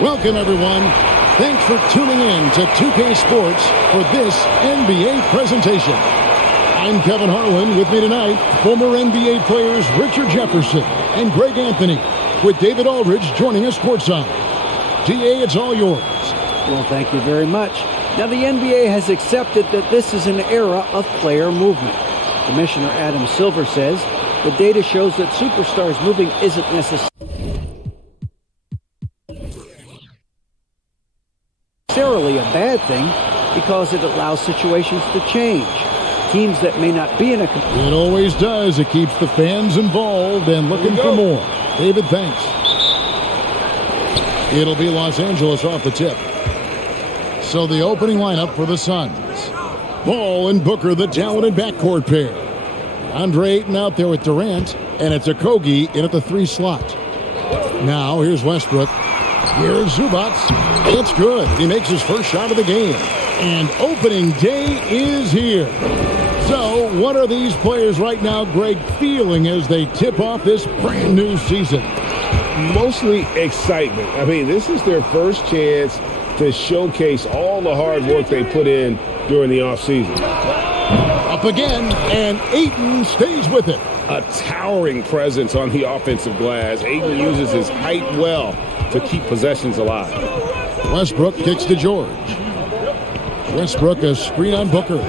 Welcome, everyone. Thanks for tuning in to 2K Sports for this NBA presentation. I'm Kevin Harlan. With me tonight, former NBA players Richard Jefferson and Greg Anthony, with David Aldridge joining us courtside. DA, it's all yours. Well, thank you very much. Now, the NBA has accepted that this is an era of player movement. Commissioner Adam Silver says the data shows that superstars moving isn't necessarily a bad thing because it allows situations to change. Teams that may not be in a... It always does. It keeps the fans involved and looking for more. David, thanks. It'll be Los Angeles off the tip. So the opening lineup for the Suns. Ball and Booker, the talented backcourt pair. Andre Ayton out there with Durant, and it's Okogie in at the 3 slot. Now here's Westbrook. Here's Zubac. It's good. He makes his first shot of the game. And opening day is here. So what are these players right now, Greg, feeling as they tip off this brand new season? Mostly excitement. I mean, this is their first chance to showcase all the hard work they put in during the offseason. Up again, and Ayton stays with it. A towering presence on the offensive glass. Ayton uses his height well to keep possessions alive. Westbrook kicks to George. Westbrook a screen on Booker.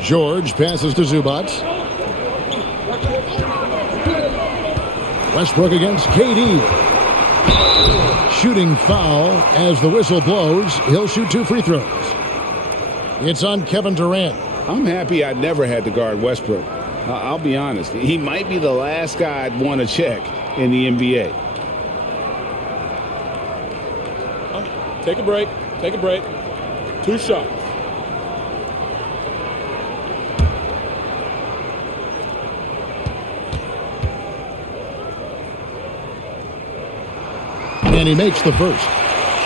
George passes to Zubac. Westbrook against KD. Shooting foul as the whistle blows. He'll shoot 2 free throws. It's on Kevin Durant. I'm happy I never had to guard Westbrook. I'll be honest. He might be the last guy I'd want to check in the NBA. Take a break. Take a break. 2 shots. And he makes the first.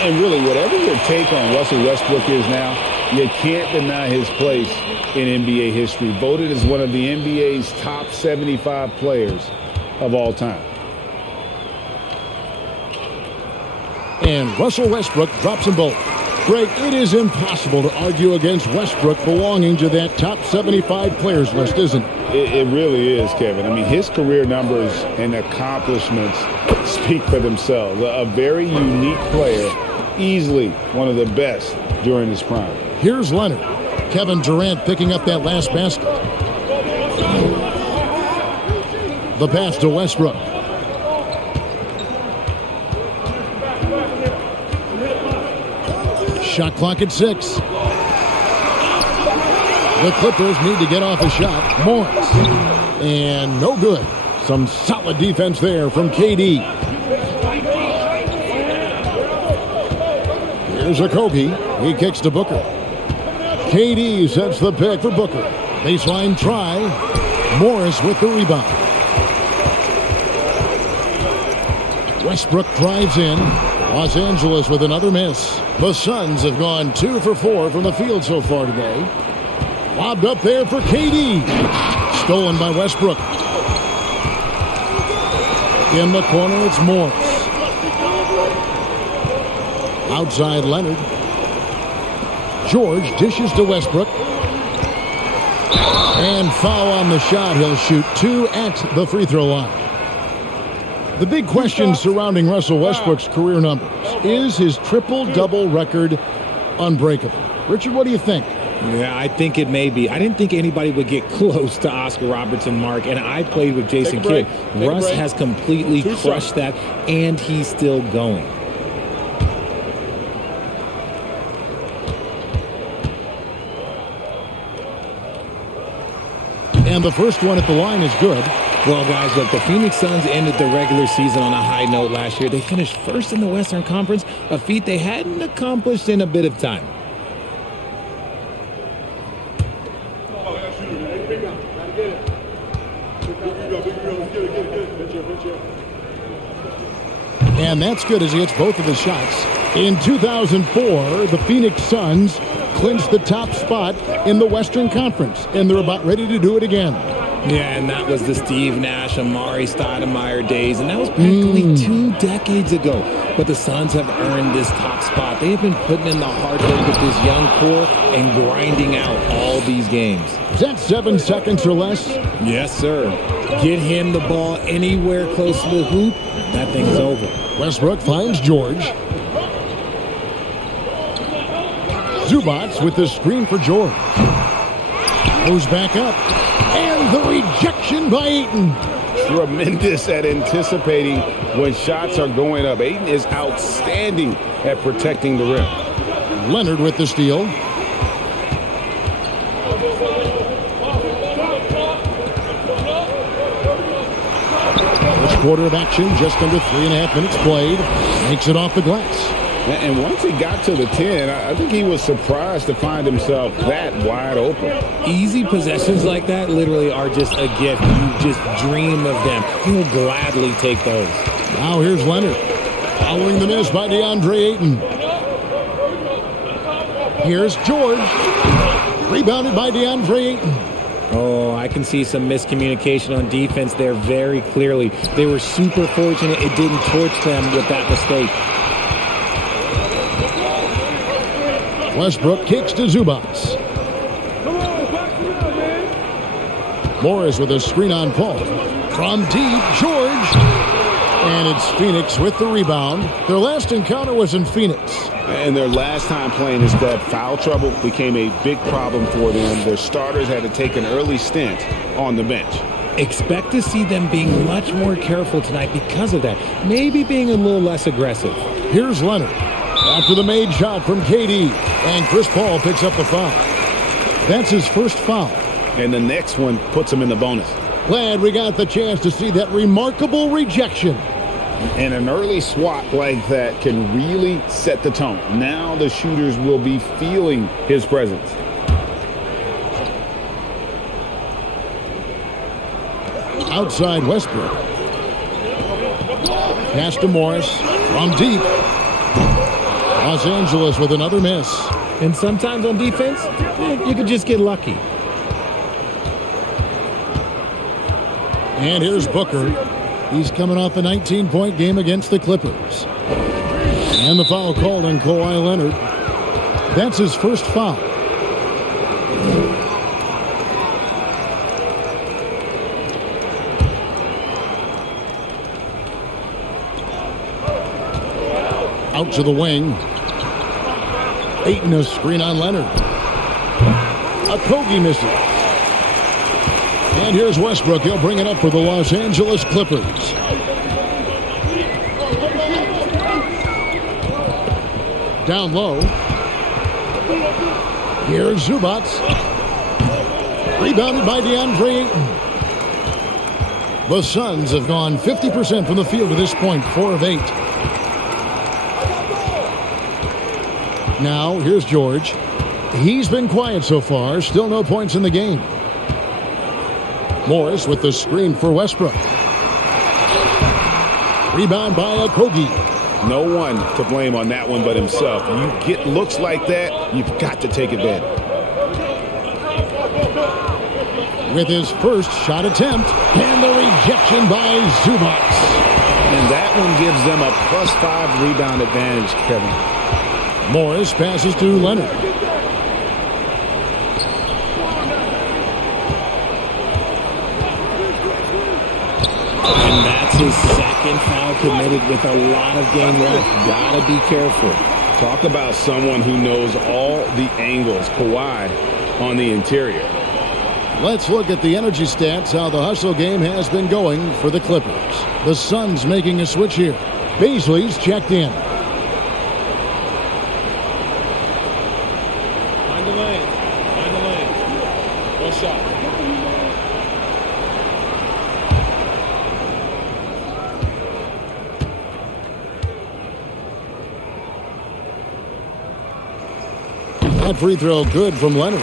And really, whatever your take on Russell Westbrook is now, you can't deny his place in NBA history. Voted as one of the NBA's top 75 players of all time. And Russell Westbrook drops them both. Greg, it is impossible to argue against Westbrook belonging to that top 75 players list, isn't it? It really is, Kevin. I mean, his career numbers and accomplishments speak for themselves. A very unique player, easily one of the best during his prime. Here's Leonard. Kevin Durant picking up that last basket. The pass to Westbrook. Shot clock at 6. The Clippers need to get off a shot. Morris. And no good. Some solid defense there from KD. Here's Okogie. He kicks to Booker. KD sets the pick for Booker. Baseline try. Morris with the rebound. Westbrook drives in. Los Angeles with another miss. The Suns have gone 2 for 4 from the field so far today. Lobbed up there for KD. Stolen by Westbrook. In the corner, it's Morris. Outside Leonard. George dishes to Westbrook. And foul on the shot. He'll shoot 2 at the free throw line. The big question surrounding Russell Westbrook's career numbers. Is his triple-double record unbreakable? Richard, what do you think? Yeah, I think it may be. I didn't think anybody would get close to Oscar Robertson, Mark, and I played with Jason Kidd. Russ has completely crushed that, and he's still going. And the first one at the line is good. Well, guys, look, the Phoenix Suns ended the regular season on a high note last year. They finished first in the Western Conference, a feat they hadn't accomplished in a bit of time. And that's good as he hits both of his shots. In 2004, the Phoenix Suns clinched the top spot in the Western Conference, and they're about ready to do it again. Yeah, and that was the Steve Nash, Amari Stoudemire days, and that was practically 2 decades ago. But the Suns have earned this top spot. They have been putting in the hard work with this young core and grinding out all these games. Is that 7 seconds or less? Yes, sir. Get him the ball anywhere close to the hoop, that thing's over. Westbrook finds George. Zubac with the screen for George. Goes back up. And the rejection by Ayton. Tremendous at anticipating when shots are going up. Ayton is outstanding at protecting the rim. Leonard with the steal. First quarter of action, just under 3.5 minutes played. Makes it off the glass. And once he got to the 10, I think he was surprised to find himself that wide open. Easy possessions like that literally are just a gift. You just dream of them. He'll gladly take those. Now here's Leonard. Following the miss by DeAndre Ayton. Here's George. Rebounded by DeAndre Ayton. Oh, I can see some miscommunication on defense there very clearly. They were super fortunate it didn't torch them with that mistake. Westbrook kicks to Zubac. Morris with a screen on Paul. From deep, George. And it's Phoenix with the rebound. Their last encounter was in Phoenix. And their last time playing this club, foul trouble became a big problem for them. Their starters had to take an early stint on the bench. Expect to see them being much more careful tonight because of that. Maybe being a little less aggressive. Here's Leonard. After the made shot from KD, and Chris Paul picks up the foul. That's his first foul. And the next one puts him in the bonus. Glad we got the chance to see that remarkable rejection. And an early swat like that can really set the tone. Now the shooters will be feeling his presence. Outside Westbrook. Pass to Morris from deep. Los Angeles with another miss. And sometimes on defense, you could just get lucky. And here's Booker. He's coming off a 19-point game against the Clippers. And the foul called on Kawhi Leonard. That's his first foul. Out to the wing. Ayton a screen on Leonard. Okogie misses. And here's Westbrook. He'll bring it up for the Los Angeles Clippers. Down low. Here's Zubac. Rebounded by DeAndre Ayton. The Suns have gone 50% from the field to this point, 4 of 8. Now, here's George. He's been quiet so far. Still no points in the game. Morris with the screen for Westbrook. Rebound by Okogie. No one to blame on that one but himself. You get looks like that, you've got to take advantage. With his first shot attempt, and the rejection by Zubac. And that one gives them a +5 rebound advantage, Kevin. Morris passes to Leonard. And that's his second foul committed with a lot of game left. Gotta be careful. Talk about someone who knows all the angles. Kawhi on the interior. Let's look at the energy stats, how the hustle game has been going for the Clippers. The Suns making a switch here. Beasley's checked in. Find the lane. Find the lane. One shot. That free throw good from Leonard.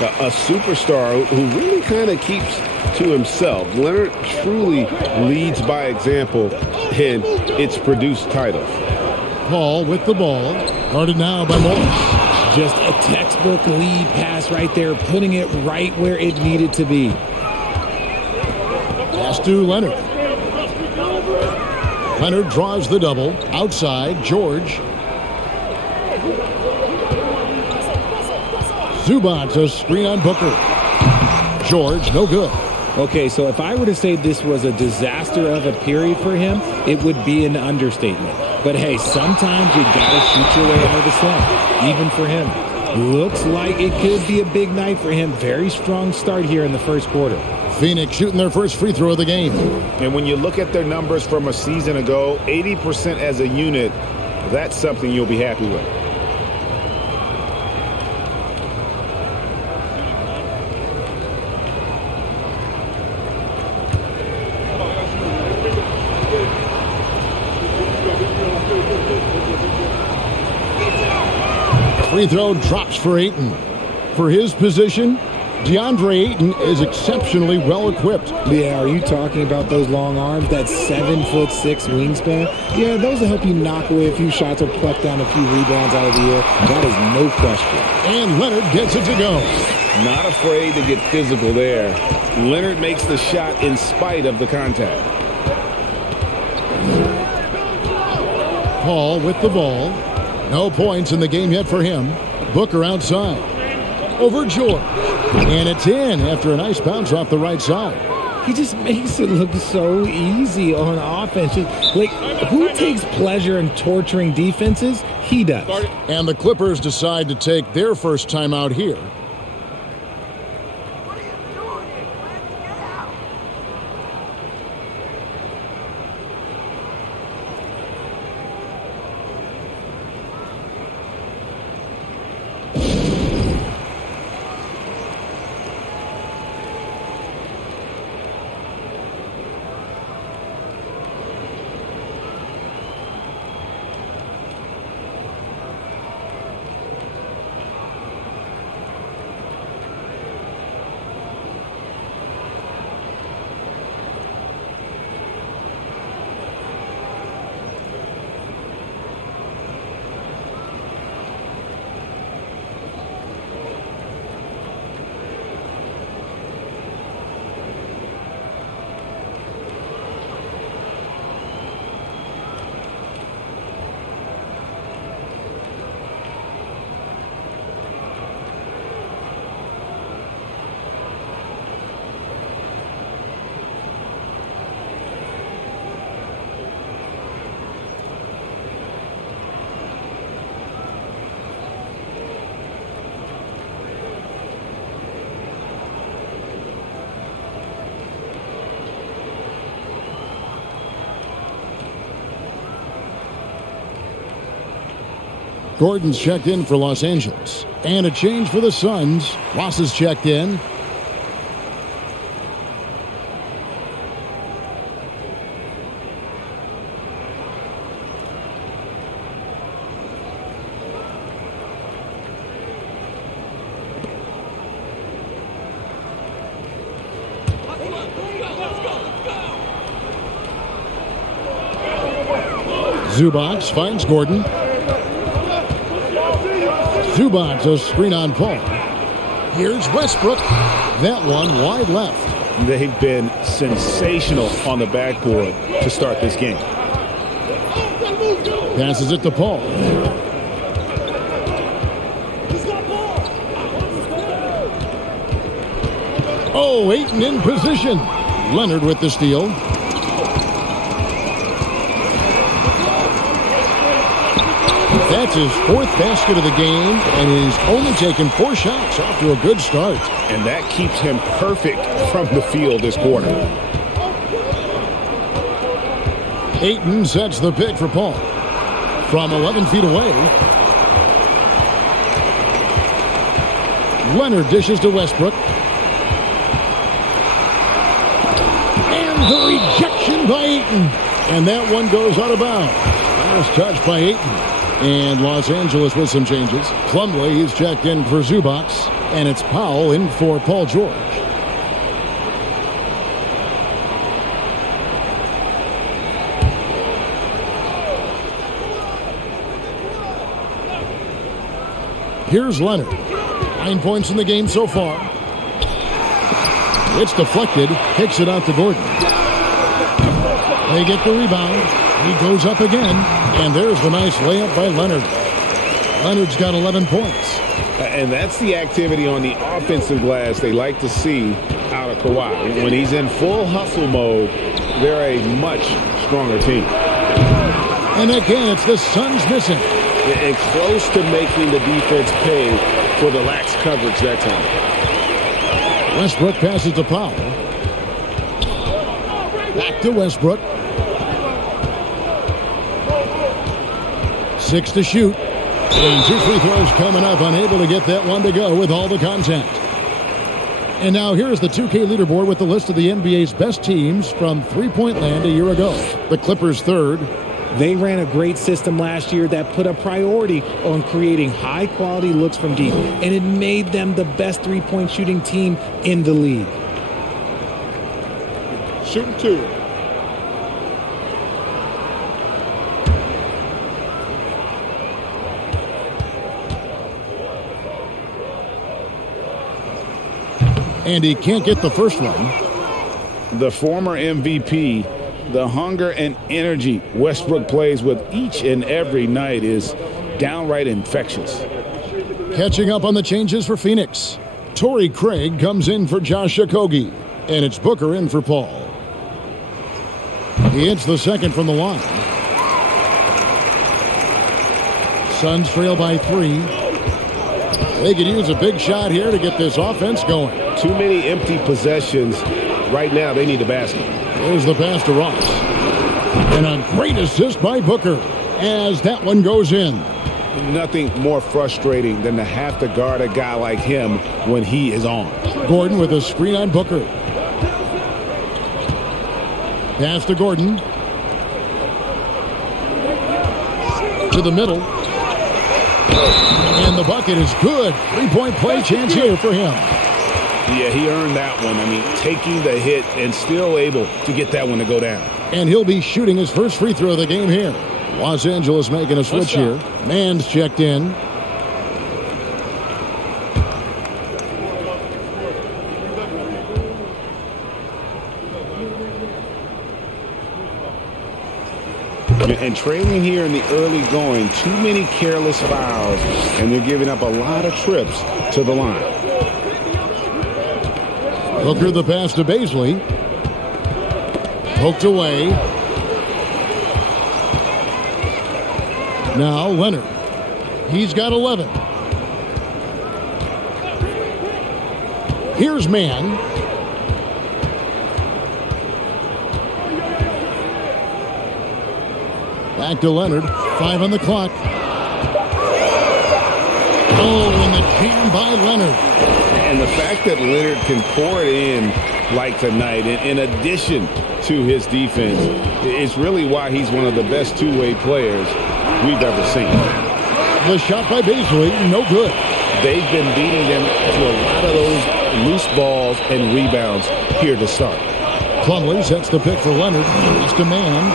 A superstar who really kind of keeps to himself. Leonard truly leads by example, and it's produced titles. Paul with the ball. Guarded now by Morris. Just a textbook lead pass right there, putting it right where it needed to be. Pass to Leonard. Leonard draws the double. Outside, George. Zubac, a screen on Booker. George, no good. Okay, so if I were to say this was a disaster of a period for him, it would be an understatement. But hey, sometimes you gotta shoot your way out of the slump, even for him. Looks like it could be a big night for him. Very strong start here in the first quarter. Phoenix shooting their first free throw of the game. And when you look at their numbers from a season ago, 80% as a unit, that's something you'll be happy with. Free throw drops for Ayton. For his position, DeAndre Ayton is exceptionally well equipped. Yeah, are you talking about those long arms, that 7'6" wingspan? Yeah, those will help you knock away a few shots or pluck down a few rebounds out of the air. That is no question. And Leonard gets it to go. Not afraid to get physical there. Leonard makes the shot in spite of the contact. Paul with the ball. No points in the game yet for him. Booker outside. Over George. And it's in after a nice bounce off the right side. He just makes it look so easy on offense. Like, who takes pleasure in torturing defenses? He does. And the Clippers decide to take their first time out here. Gordon's checked in for Los Angeles. And a change for the Suns. Ross is checked in. Zubac finds Gordon. Zubac, a screen on Paul. Here's Westbrook. That one wide left. They've been sensational on the backboard to start this game. Passes it to Paul. Oh, Ayton in position. Leonard with the steal. That's his fourth basket of the game, and he's only taken 4 shots. Off to a good start. And that keeps him perfect from the field this quarter. Ayton sets the pick for Paul. From 11 feet away. Leonard dishes to Westbrook. And the rejection by Ayton. And that one goes out of bounds. Last touch by Ayton. And Los Angeles with some changes. Plumlee, he's checked in for Zubac. And it's Powell in for Paul George. Here's Leonard. 9 points in the game so far. It's deflected. Kicks it out to Gordon. They get the rebound. He goes up again, and there's the nice layup by Leonard. Leonard's got 11 points. And that's the activity on the offensive glass they like to see out of Kawhi. When he's in full hustle mode, they're a much stronger team. And again, it's the Suns missing. And close to making the defense pay for the lax coverage that time. Westbrook passes to Powell. Back to Westbrook. 6 to shoot. And 2 free throws coming up, unable to get that one to go with all the contact. And now here's the 2K leaderboard with the list of the NBA's best teams from three-point land a year ago. The Clippers third. They ran a great system last year that put a priority on creating high-quality looks from deep, and it made them the best three-point shooting team in the league. Shooting 2. And he can't get the first one. The former MVP, the hunger and energy Westbrook plays with each and every night is downright infectious. Catching up on the changes for Phoenix. Torrey Craig comes in for Josh Okogie. And it's Booker in for Paul. He hits the second from the line. Suns trail by 3. They could use a big shot here to get this offense going. Too many empty possessions. Right now, they need a basket. There's the pass to Ross. And a great assist by Booker as that one goes in. Nothing more frustrating than to have to guard a guy like him when he is on. Gordon with a screen on Booker. Pass to Gordon. To the middle. And the bucket is good. Three-point play chance here for him. Yeah, he earned that one. I mean, taking the hit and still able to get that one to go down. And he'll be shooting his first free throw of the game here. Los Angeles making a switch here. Mann's checked in. And trailing here in the early going, too many careless fouls, and they're giving up a lot of trips to the line. Booker the pass to Baisley. Poked away. Now Leonard. He's got 11. Here's Mann. Back to Leonard. 5 on the clock. Oh, and the jam by Leonard. And the fact that Leonard can pour it in like tonight, in addition to his defense, is really why he's one of the best two-way players we've ever seen. The shot by Baisley, no good. They've been beating them to a lot of those loose balls and rebounds here to start. Plumlee sets the pick for Leonard. Just a man.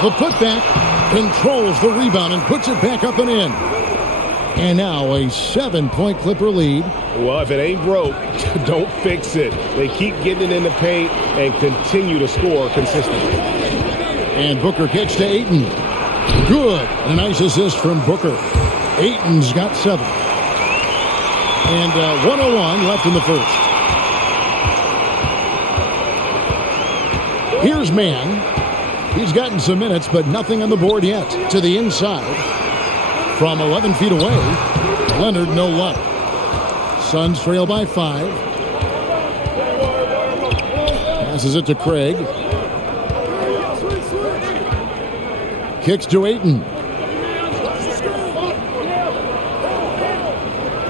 The putback controls the rebound and puts it back up and in. And now a 7-point Clipper lead. Well, if it ain't broke, don't fix it. They keep getting it in the paint and continue to score consistently. And Booker kicks to Ayton. Good. A nice assist from Booker. Ayton's got 7. And 1:01 left in the first. Here's Mann. He's gotten some minutes, but nothing on the board yet. To the inside. From 11 feet away, Leonard no luck. Suns trail by 5. Passes it to Craig. Kicks to Ayton.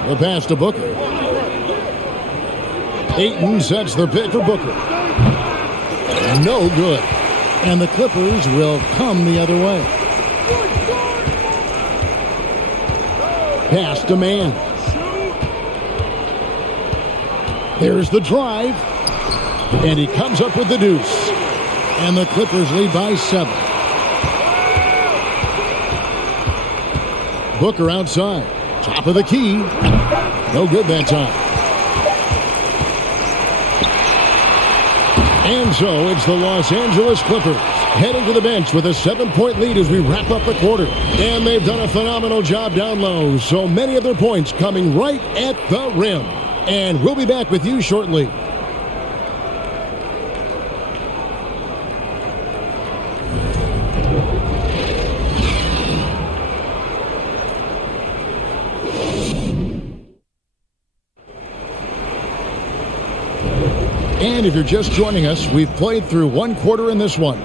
The pass to Booker. Ayton sets the pick for Booker. No good. And the Clippers will come the other way. Pass to Mann. There's the drive. And he comes up with the deuce. And the Clippers lead by 7. Booker outside. Top of the key. No good that time. And so it's the Los Angeles Clippers heading to the bench with a 7-point lead as we wrap up the quarter. And they've done a phenomenal job down low. So many of their points coming right at the rim. And we'll be back with you shortly. And if you're just joining us, we've played through one quarter in this one.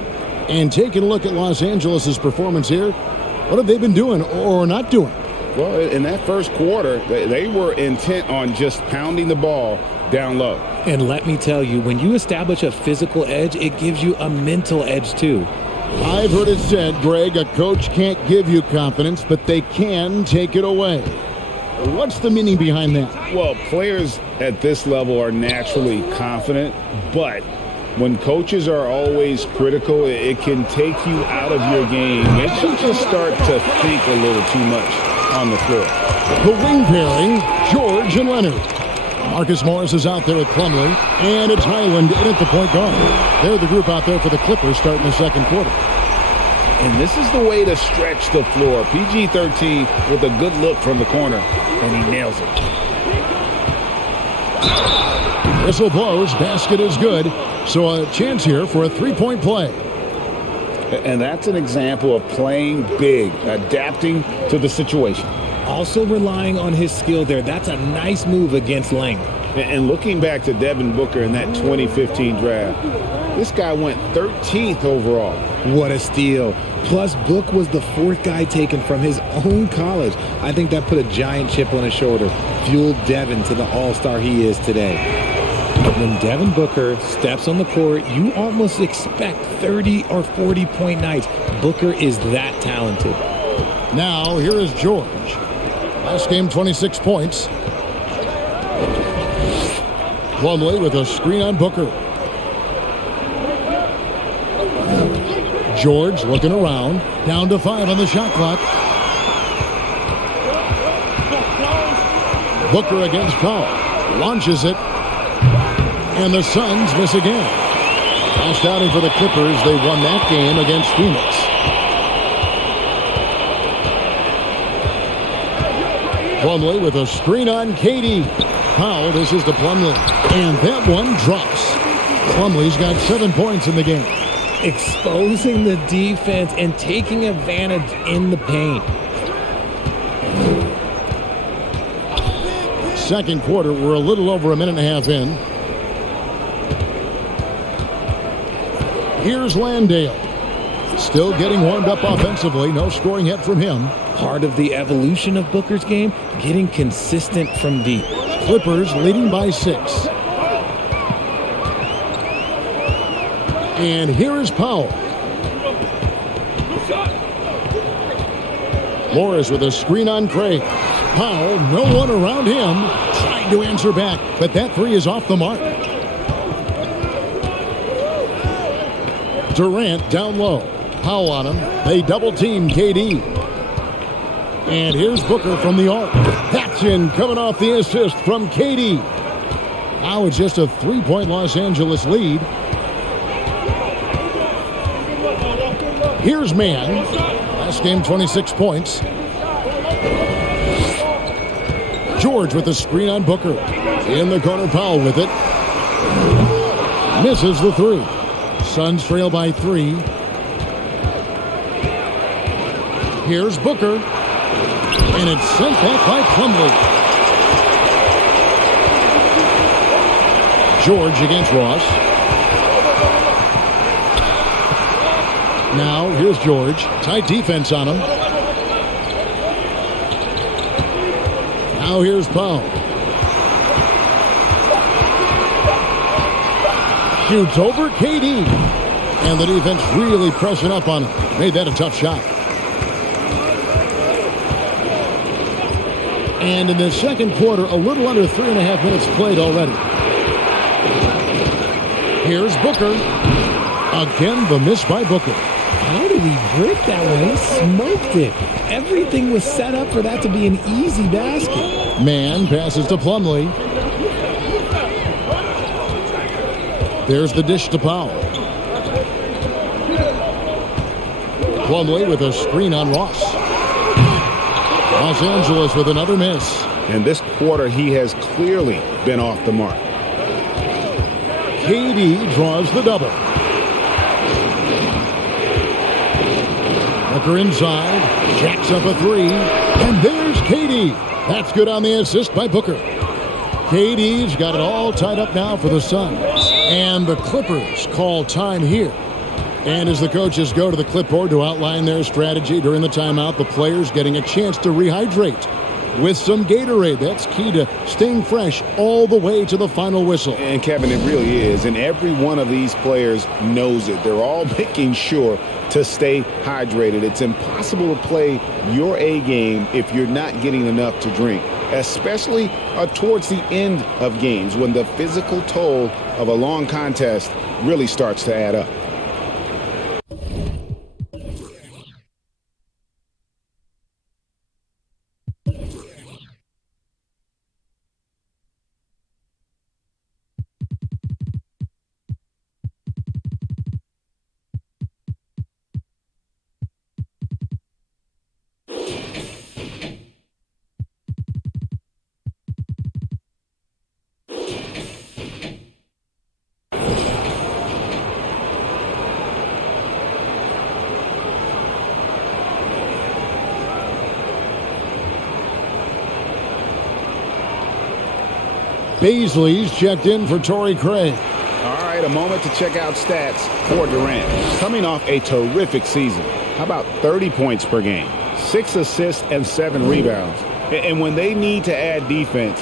And taking a look at Los Angeles' performance here, what have they been doing or not doing? Well, in that first quarter, they were intent on just pounding the ball down low. And let me tell you, when you establish a physical edge, it gives you a mental edge too. I've heard it said, Greg, a coach can't give you confidence, but they can take it away. What's the meaning behind that? Well, players at this level are naturally confident, but when coaches are always critical, it can take you out of your game. Makes you just start to think a little too much on the floor. The wing pairing, George and Leonard. Marcus Morris is out there with Plumlee, and it's Highland in at the point guard. They're the group out there for the Clippers starting the second quarter. And this is the way to stretch the floor. PG-13 with a good look from the corner, and he nails it. Whistle blows, basket is good, so a chance here for a three-point play. And that's an example of playing big, adapting to the situation. Also relying on his skill there. That's a nice move against length. And looking back to Devin Booker in that 2015 draft, this guy went 13th overall. What a steal. Plus, Book was the fourth guy taken from his own college. I think that put a giant chip on his shoulder, fueled Devin to the all-star he is today. When Devin Booker steps on the court, you almost expect 30 or 40-point nights. Booker is that talented. Now, here is George. Last game, 26 points. Plumlee with a screen on Booker. George looking around. Down to 5 on the shot clock. Booker against Powell. Launches it. And the Suns miss again. Last outing for the Clippers. They won that game against Phoenix. Plumlee with a screen on KD. Powell dishes to Plumlee. And that one drops. Plumlee's got 7 points in the game. Exposing the defense and taking advantage in the paint. Second quarter, we're a little over a minute and a half in. Here's Landale. Still getting warmed up offensively. No scoring hit from him. Part of the evolution of Booker's game, getting consistent from deep. Clippers leading by 6. And here is Powell. Morris with a screen on Craig. Powell, no one around him. Trying to answer back, but that three is off the mark. Durant down low. Powell on him. They double team KD. And here's Booker from the arc. That's in, coming off the assist from KD. Now it's just a 3-point Los Angeles lead. Here's Mann. Last game, 26 points. George with the screen on Booker. In the corner, Powell with it. Misses the 3. Suns trail by 3. Here's Booker. And it's sent back by Plumlee. George against Ross. Now, here's George. Tight defense on him. Now here's Powell. Shoots over KD. And the defense really pressing up on him. Made that a tough shot. And in the second quarter, a little under 3.5 minutes played already. Here's Booker. Again, the miss by Booker. How did he break that one? He smoked it. Everything was set up for that to be an easy basket. Mann passes to Plumlee. There's the dish to Powell. Plumlee with a screen on Ross. Los Angeles with another miss. And this quarter, he has clearly been off the mark. KD draws the double. Booker inside, jacks up a three, and there's KD. That's good on the assist by Booker. KD's got it all tied up now for the Suns. And the Clippers call time here. And as the coaches go to the clipboard to outline their strategy during the timeout, the players getting a chance to rehydrate with some Gatorade. That's key to staying fresh all the way to the final whistle. And Kevin, it really is. And every one of these players knows it. They're all making sure to stay hydrated. It's impossible to play your A game if you're not getting enough to drink, especially towards the end of games when the physical toll of a long contest really starts to add up. Baisley's checked in for Torrey Craig. All right, a moment to check out stats for Durant. Coming off a terrific season. How about 30 points per game, 6 assists and 7 rebounds? And when they need to add defense,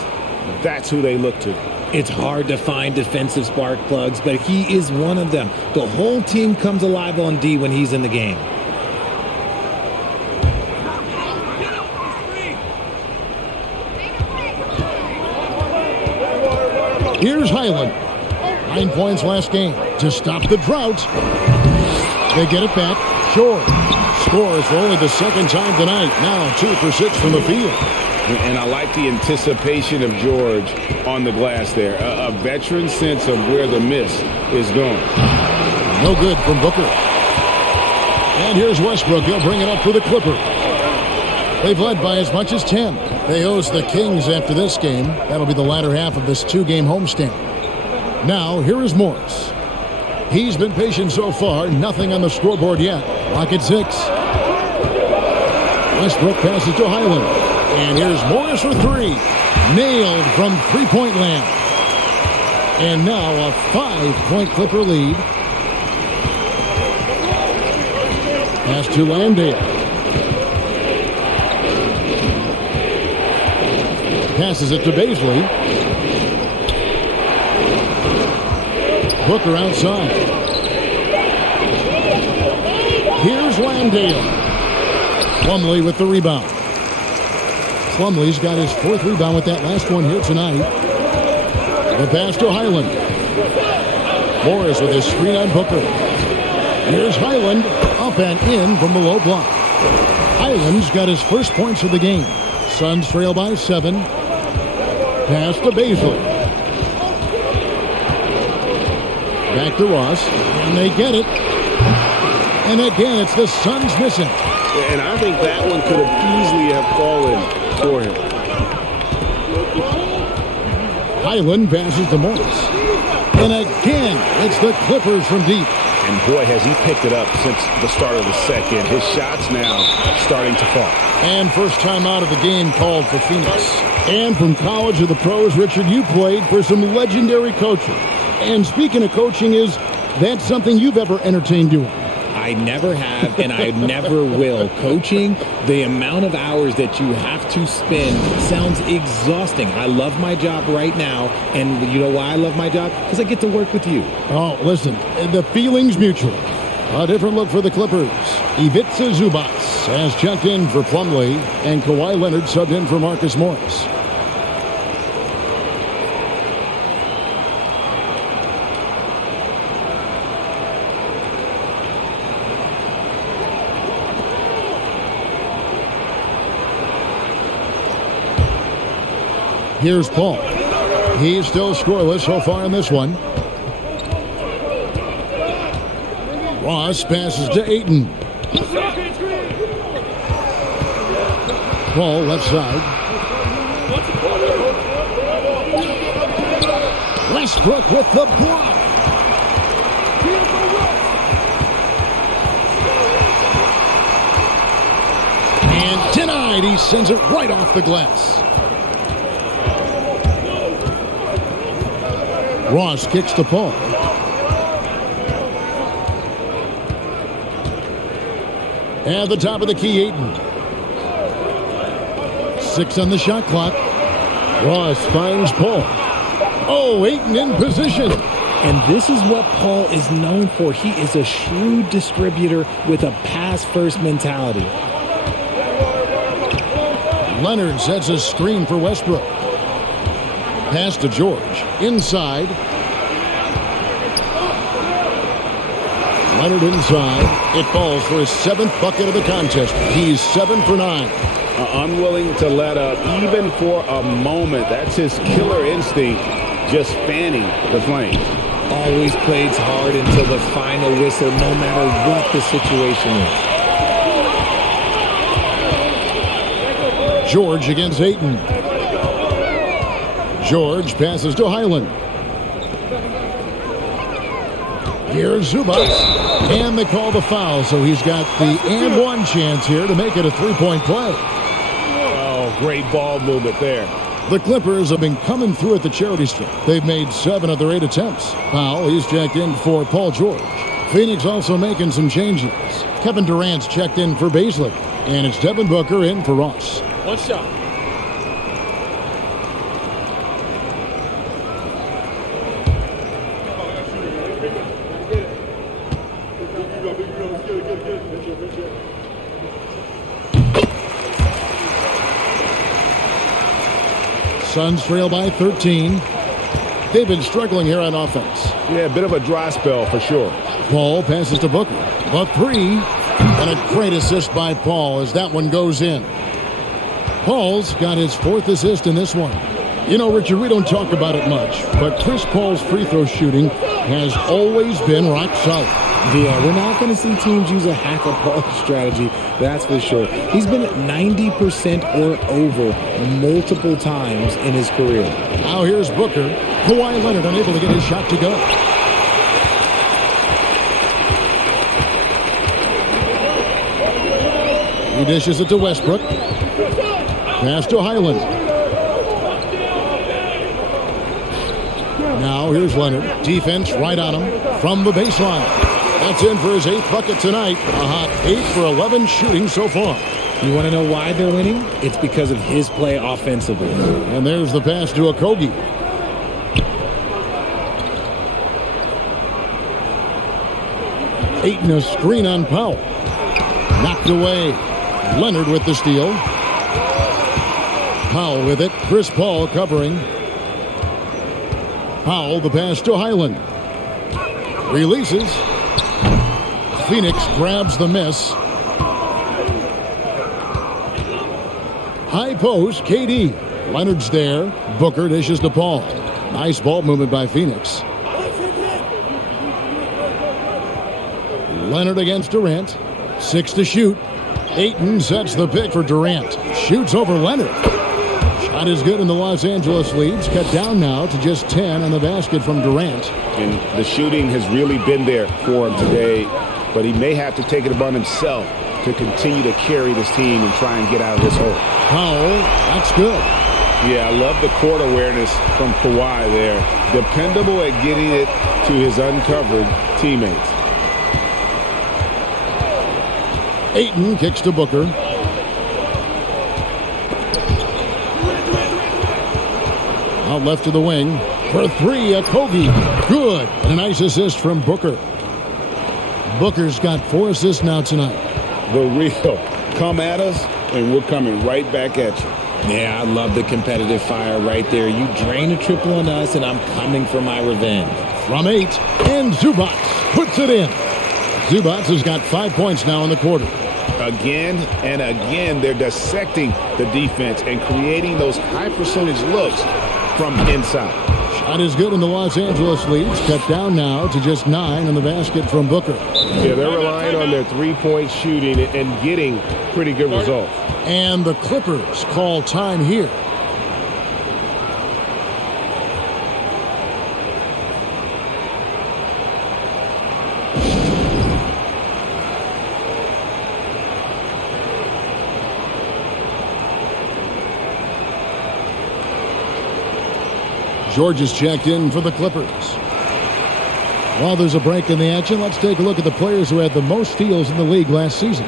that's who they look to. It's hard to find defensive spark plugs, but he is one of them. The whole team comes alive on D when he's in the game. Here's Highland. 9 points last game to stop the drought. They get it back. Short. Scores for only the second time tonight. Now 2 for 6 from the field. And I like the anticipation of George on the glass there. A veteran sense of where the miss is going. No good from Booker. And here's Westbrook. He'll bring it up for the Clippers. They've led by as much as 10. They host the Kings after this game. That'll be the latter half of this 2-game homestand. Now, here is Morris. He's been patient so far. Nothing on the scoreboard yet. Clock at 6. Westbrook passes to Highland. And here's Morris for 3. Nailed from three-point land. And now a 5-point Clipper lead. Pass to Landale. Passes it to Baisley. Booker outside. Here's Landale. Plumlee with the rebound. Plumlee's got his 4th rebound with that last one here tonight. The pass to Highland. Morris with his screen on Booker. Here's Highland up and in from the low block. Highland's got his first points of the game. Suns trail by 7. Pass to Baisley. Back to Ross. And they get it. And again, it's the Suns missing. And I think that one could have easily have fallen for him. Highland passes to Morris. And again, it's the Clippers from deep. And boy, has he picked it up since the start of the second. His shots now starting to fall. And first time out of the game called for Phoenix. And from college to the pros, Richard, you played for some legendary coaches. And speaking of coaching, is that something you've ever entertained doing? I never have, and I never will. Coaching, the amount of hours that you have to spend sounds exhausting. I love my job right now, and you know why I love my job? Because I get to work with you. Oh, listen, the feeling's mutual. A different look for the Clippers. Ivica Zubac has checked in for Plumlee, and Kawhi Leonard subbed in for Marcus Morris. Here's Paul. He's still scoreless so far in this one. Ross passes to Ayton. Paul left side. Westbrook with the block. And denied. He sends it right off the glass. Ross kicks to Paul. At the top of the key, Ayton. 6 on the shot clock. Ross finds Paul. Oh, Ayton in position. And this is what Paul is known for. He is a shrewd distributor with a pass-first mentality. Leonard sets a screen for Westbrook. Pass to George. Inside. Leonard inside. It falls for his 7th bucket of the contest. He's 7 for 9. Unwilling to let up even for a moment. That's his killer instinct, just fanning the flames. Always plays hard until the final whistle, no matter what the situation is. George against Ayton. George passes to Highland. Here's Zubac. And they call the foul, so he's got the and one chance here to make it a 3-point play. Oh, great ball movement there. The Clippers have been coming through at the charity strip. They've made 7 of their 8 attempts. Powell, he's checked in for Paul George. Phoenix also making some changes. Kevin Durant's checked in for Baisley. And it's Devin Booker in for Ross. One shot. Suns trail by 13. They've been struggling here on offense. Yeah, a bit of a dry spell for sure. Paul passes to Booker. A 3. And a great assist by Paul as that one goes in. Paul's got his 4th assist in this one. You know, Richard, we don't talk about it much, but Chris Paul's free throw shooting has always been rock solid. Yeah, we're not going to see teams use a hack of Paul strategy, that's for sure. He's been at 90% or over multiple times in his career. Now here's Booker. Kawhi Leonard unable to get his shot to go. He dishes it to Westbrook. Pass to Highland. Now here's Leonard. Defense right on him from the baseline. That's in for his 8th bucket tonight. A hot 8 for 11 shooting so far. You want to know why they're winning? It's because of his play offensively. And there's the pass to Okogie. Ayton a screen on Powell. Knocked away. Leonard with the steal. Powell with it. Chris Paul covering. Powell the pass to Highland. Releases. Phoenix grabs the miss. High post, KD. Leonard's there. Booker dishes to Paul. Nice ball movement by Phoenix. Leonard against Durant. 6 to shoot. Ayton sets the pick for Durant. Shoots over Leonard. Shot is good, and the Los Angeles leads cut down now to just 10 on the basket from Durant. And the shooting has really been there for him today, but he may have to take it upon himself to continue to carry this team and try and get out of this hole. Powell, that's good. Yeah, I love the court awareness from Kawhi there. Dependable at getting it to his uncovered teammates. Ayton kicks to Booker. Out left to the wing. For 3, Okogie. Good. And a nice assist from Booker. Booker's got 4 assists now tonight. The real. Come at us, and we're coming right back at you. Yeah, I love the competitive fire right there. You drain a triple on us, and I'm coming for my revenge. From 8, and Zubac puts it in. Zubac has got 5 points now in the quarter. Again and again, they're dissecting the defense and creating those high-percentage looks from inside. Shot is good, and the Los Angeles leads cut down now to just 9 in the basket from Booker. Yeah, they're relying on their three-point shooting and getting pretty good results. And the Clippers call time here. George is checked in for the Clippers. While there's a break in the action, let's take a look at the players who had the most steals in the league last season.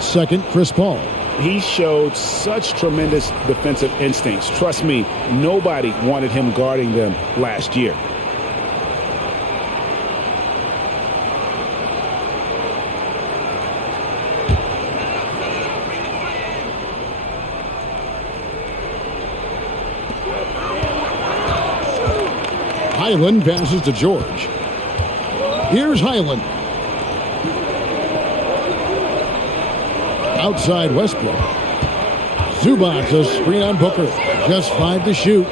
Second, Chris Paul. He showed such tremendous defensive instincts. Trust me, nobody wanted him guarding them last year. Highland passes to George. Here's Highland. Outside Westbrook. Zubac, a screen on Booker. Just 5 to shoot.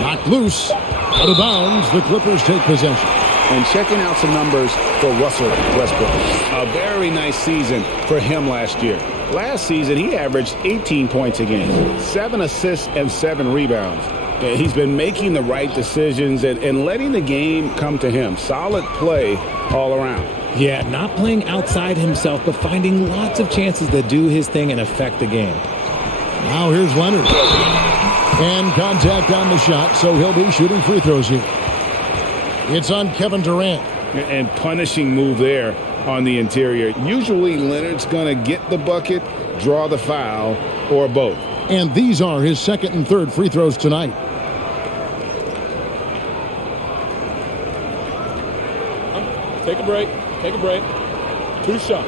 Knocked loose. Out of bounds. The Clippers take possession. And checking out some numbers for Russell Westbrook. A very nice season for him last year. Last season, he averaged 18 points a game, 7 assists and 7 rebounds. He's been making the right decisions and letting the game come to him. Solid play all around. Yeah, not playing outside himself, but finding lots of chances to do his thing and affect the game. Now here's Leonard. And contact on the shot, so he'll be shooting free throws here. It's on Kevin Durant. And punishing move there on the interior. Usually Leonard's going to get the bucket, draw the foul, or both. And these are his second and third free throws tonight. Take a break. Take a break. 2 shots.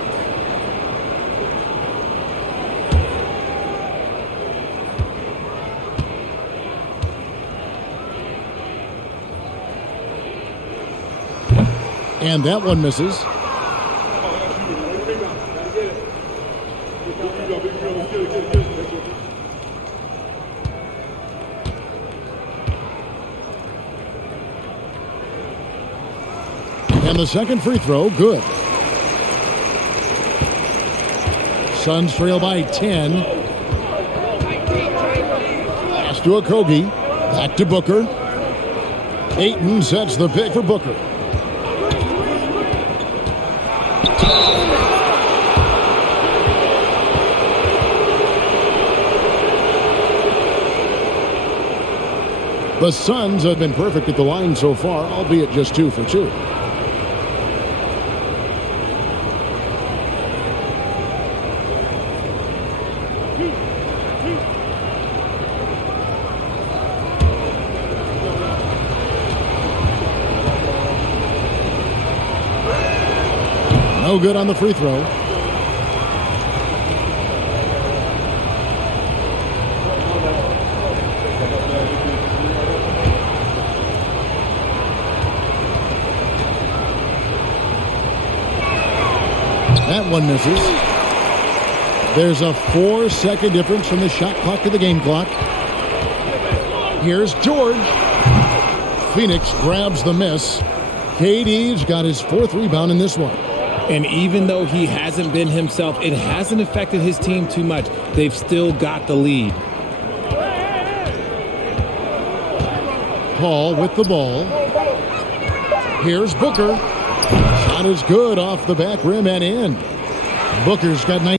And that one misses. And the second free throw, good. Suns trail by 10. Pass to Okogie. Back to Booker. Ayton sets the pick for Booker. The Suns have been perfect at the line so far, albeit just 2 for 2. No good on the free throw. That one misses. There's a 4-second difference from the shot clock to the game clock. Here's George. Phoenix grabs the miss. KD's got his 4th rebound in this one. And even though he hasn't been himself, it hasn't affected his team too much. They've still got the lead. Paul with the ball. Here's Booker. Shot is good off the back rim and in. Booker's got 19.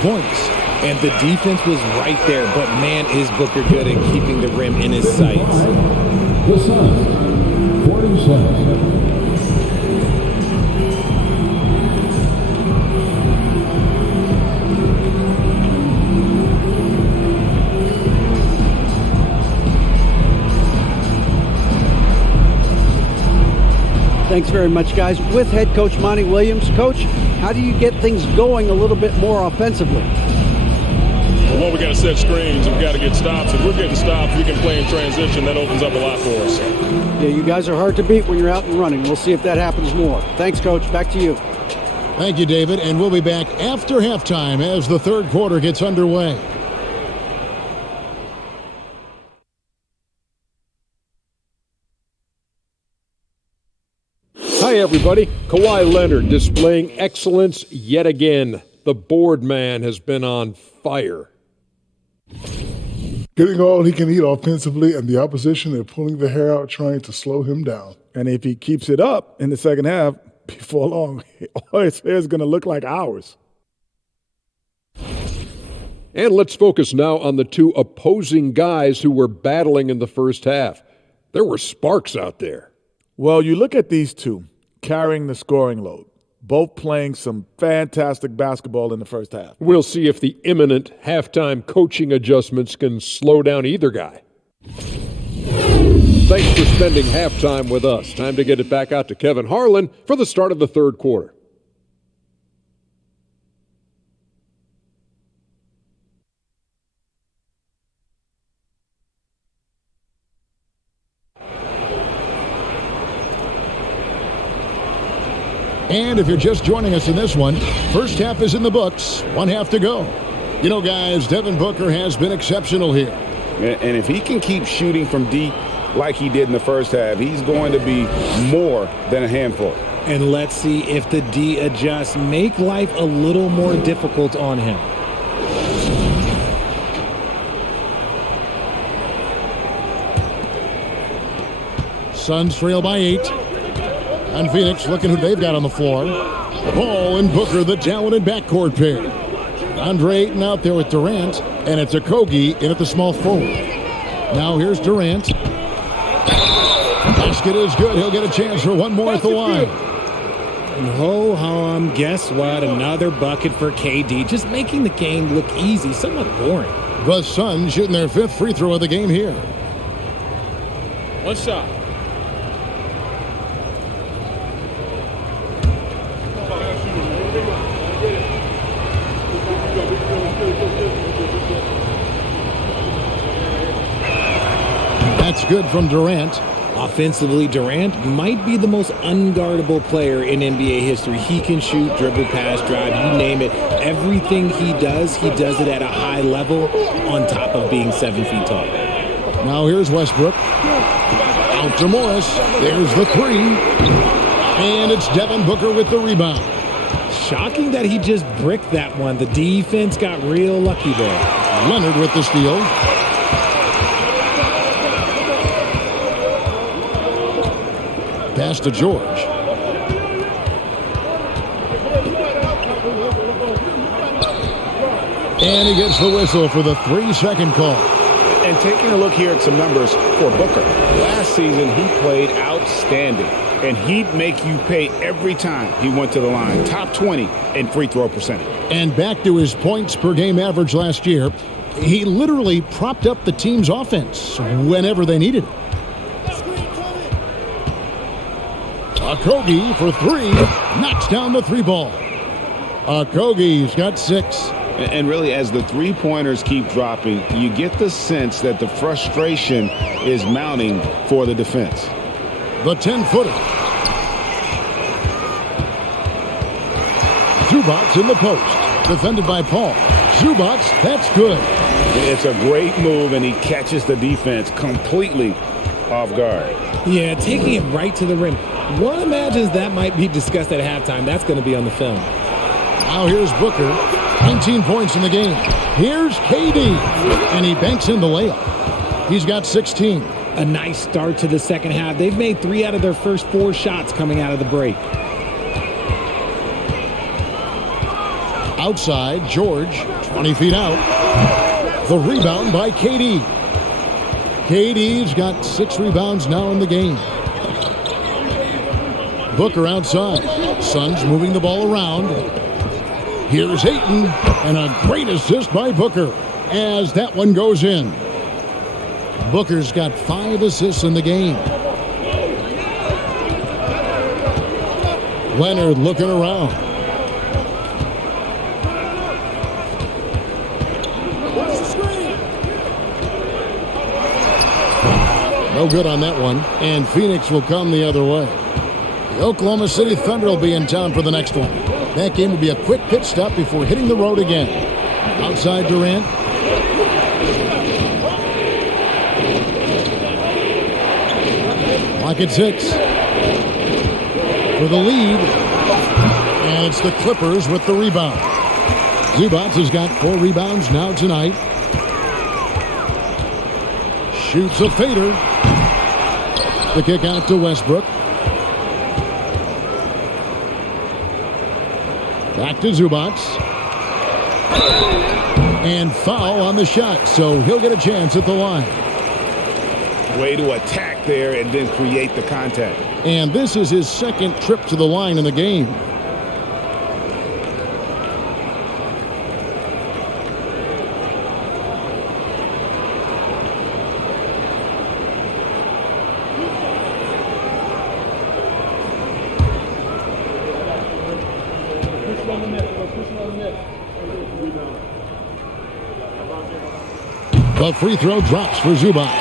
Points. And the defense was right there, but man, is Booker good at keeping the rim in his sights. The Suns, 47. Thanks very much, guys. With head coach Monty Williams. Coach, how do you get things going a little bit more offensively? Well, what we got to set screens and we got to get stops. If we're getting stops, we can play in transition. That opens up a lot for us. Yeah, you guys are hard to beat when you're out and running. We'll see if that happens more. Thanks, Coach. Back to you. Thank you, David. And we'll be back after halftime as the third quarter gets underway. Hi, everybody. Kawhi Leonard displaying excellence yet again. The board man has been on fire. Getting all he can eat offensively, and the opposition is pulling the hair out trying to slow him down. And if he keeps it up in the second half, before long, all his hair is going to look like ours. And let's focus now on the two opposing guys who were battling in the first half. There were sparks out there. Well, you look at these two carrying the scoring load, both playing some fantastic basketball in the first half. We'll see if the imminent halftime coaching adjustments can slow down either guy. Thanks for spending halftime with us. Time to get it back out to Kevin Harlan for the start of the third quarter. And if you're just joining us in this one, first half is in the books, one half to go. You know, guys, Devin Booker has been exceptional here. And if he can keep shooting from deep like he did in the first half, he's going to be more than a handful. And let's see if the D adjusts, make life a little more difficult on him. Suns trail by 8. And Phoenix looking who they've got on the floor. Ball and Booker, the talented backcourt pair. Andre Ayton out there with Durant, and it's Okogie in at the small forward. Now here's Durant. Basket is good. He'll get a chance for one more at the line. Ho hum, guess what? Another bucket for KD. Just making the game look easy, somewhat boring. The Suns shooting their 5th free throw of the game here. One shot. That's good from Durant. Offensively, Durant might be the most unguardable player in NBA history. He can shoot, dribble, pass, drive, you name it. Everything he does it at a high level on top of being 7 feet tall. Now here's Westbrook. Out to Morris. There's the 3. And it's Devin Booker with the rebound. Shocking that he just bricked that one. The defense got real lucky there. Leonard with the steal. Pass to George. And he gets the whistle for the 3-second call. And taking a look here at some numbers for Booker. Last season, he played outstanding. And he'd make you pay every time he went to the line. Top 20 in free throw percentage. And back to his points per game average last year, he literally propped up the team's offense whenever they needed it. Okogie for 3, knocks down the 3 ball. Okogie's got 6. And really, as the three-pointers keep dropping, you get the sense that the frustration is mounting for the defense. The 10-footer. Zubac in the post. Defended by Paul. Zubac, that's good. It's a great move, and he catches the defense completely off guard. Yeah, taking it right to the rim. One imagines that might be discussed at halftime. That's going to be on the film. Now here's Booker. 19 points in the game. Here's KD. And he banks in the layup. He's got 16. A nice start to the second half. They've made 3 out of their first 4 shots coming out of the break. Outside, George, 20 feet out. The rebound by KD. KD's got 6 rebounds now in the game. Booker outside. Suns moving the ball around. Here's Ayton, and a great assist by Booker as that one goes in. Booker's got 5 assists in the game. Leonard looking around. No good on that one, and Phoenix will come the other way. The Oklahoma City Thunder will be in town for the next one. That game will be a quick pit stop before hitting the road again. Outside Durant. Lock at 6. For the lead. And it's the Clippers with the rebound. Zubac has got 4 rebounds now tonight. Shoots a fader. The kick out to Westbrook. Back to Zubac. And foul on the shot, so he'll get a chance at the line. Way to attack there and then create the contact. And this is his second trip to the line in the game. The free throw drops for Zubac.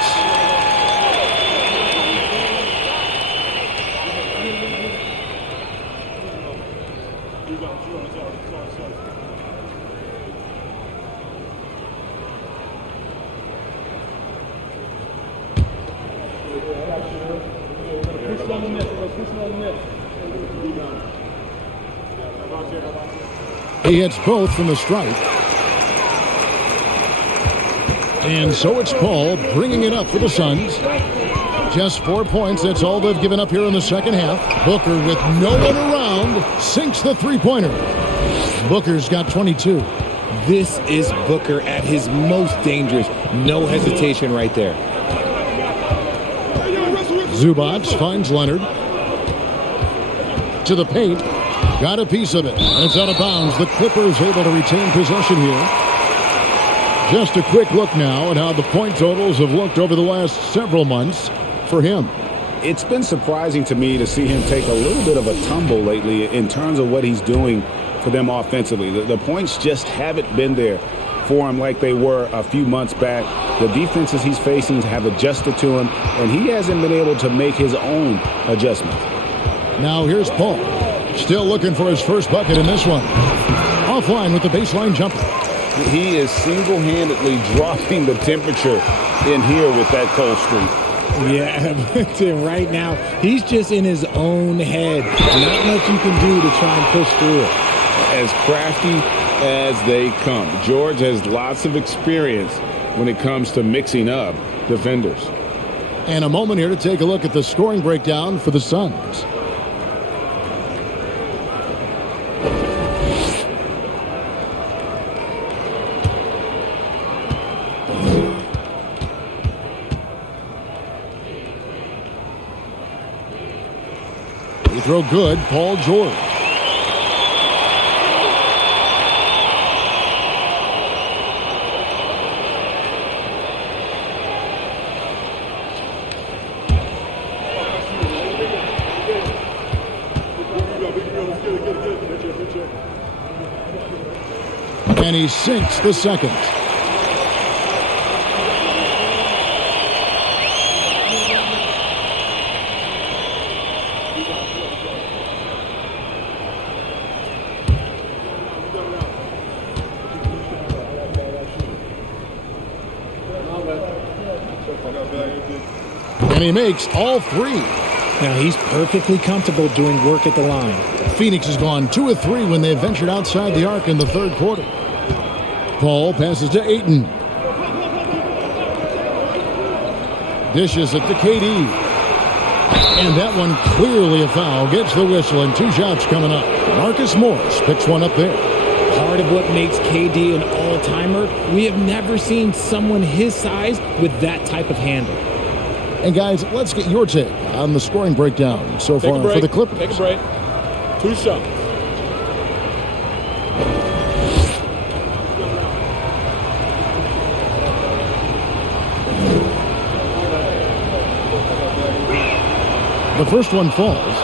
He hits both from the stripe. And so it's Paul bringing it up for the Suns. Just 4 points. That's all they've given up here in the second half. Booker, with no one around, sinks the three-pointer. Booker's got 22. This is Booker at his most dangerous. No hesitation right there. Zubac finds Leonard. To the paint. Got a piece of it. And it's out of bounds. The Clippers able to retain possession here. Just a quick look now at how the point totals have looked over the last several months for him. It's been surprising to me to see him take a little bit of a tumble lately in terms of what he's doing for them offensively. The points just haven't been there for him like they were a few months back. The defenses he's facing have adjusted to him, and he hasn't been able to make his own adjustments. Now here's Paul. Still looking for his first bucket in this one. Offline with the baseline jumper. He is single-handedly dropping the temperature in here with that cold streak. Yeah, right now, he's just in his own head. Not much you can do to try and push through it. As crafty as they come. George has lots of experience when it comes to mixing up defenders. And a moment here to take a look at the scoring breakdown for the Suns. Throw good, Paul George. And he sinks the second. And he makes all 3. Now he's perfectly comfortable doing work at the line. Phoenix has gone 2 of 3 when they ventured outside the arc in the third quarter. Paul passes to Ayton. Dishes it to KD. And that one clearly a foul. Gets the whistle and 2 shots coming up. Marcus Morris picks one up there. Part of what makes KD an all-timer, we have never seen someone his size with that type of handle. And guys, let's get your take on the scoring breakdown so far for the Clippers. Take a break. 2 shots. The first one falls.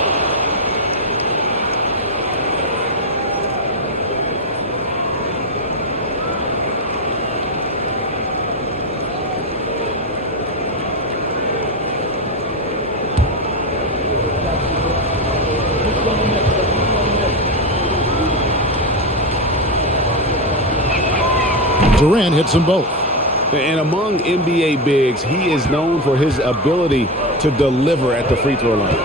Durant hits them both. And among NBA bigs, he is known for his ability to deliver at the free throw line.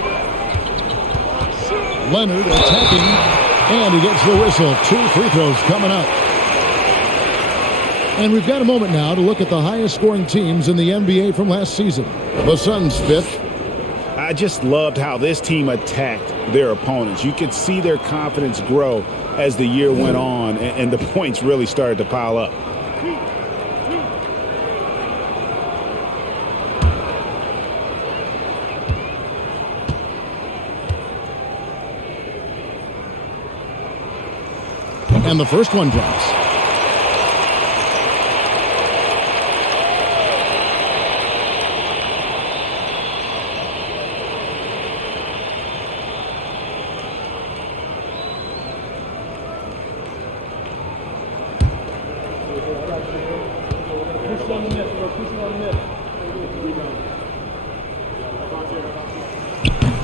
Leonard attacking, and he gets the whistle. 2 free throws coming up. And we've got a moment now to look at the highest scoring teams in the NBA from last season. The Suns 5th. I just loved how this team attacked their opponents. You could see their confidence grow as the year went on, and the points really started to pile up. And the first one drops.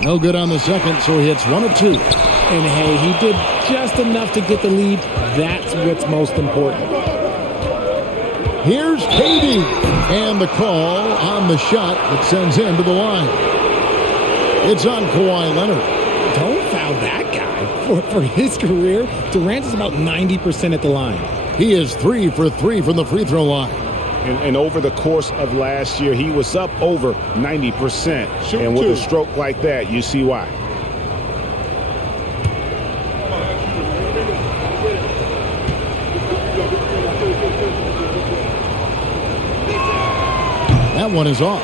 No good on the second, so he hits 1 of 2. And hey, he did just enough to get the lead. That's what's most important. Here's KD. And the call on the shot that sends him to the line. It's on Kawhi Leonard. Don't foul that guy. For his career, Durant is about 90% at the line. He is 3 for 3 from the free throw line. And over the course of last year, he was up over 90%. And with a stroke like that, you see why. That one is off.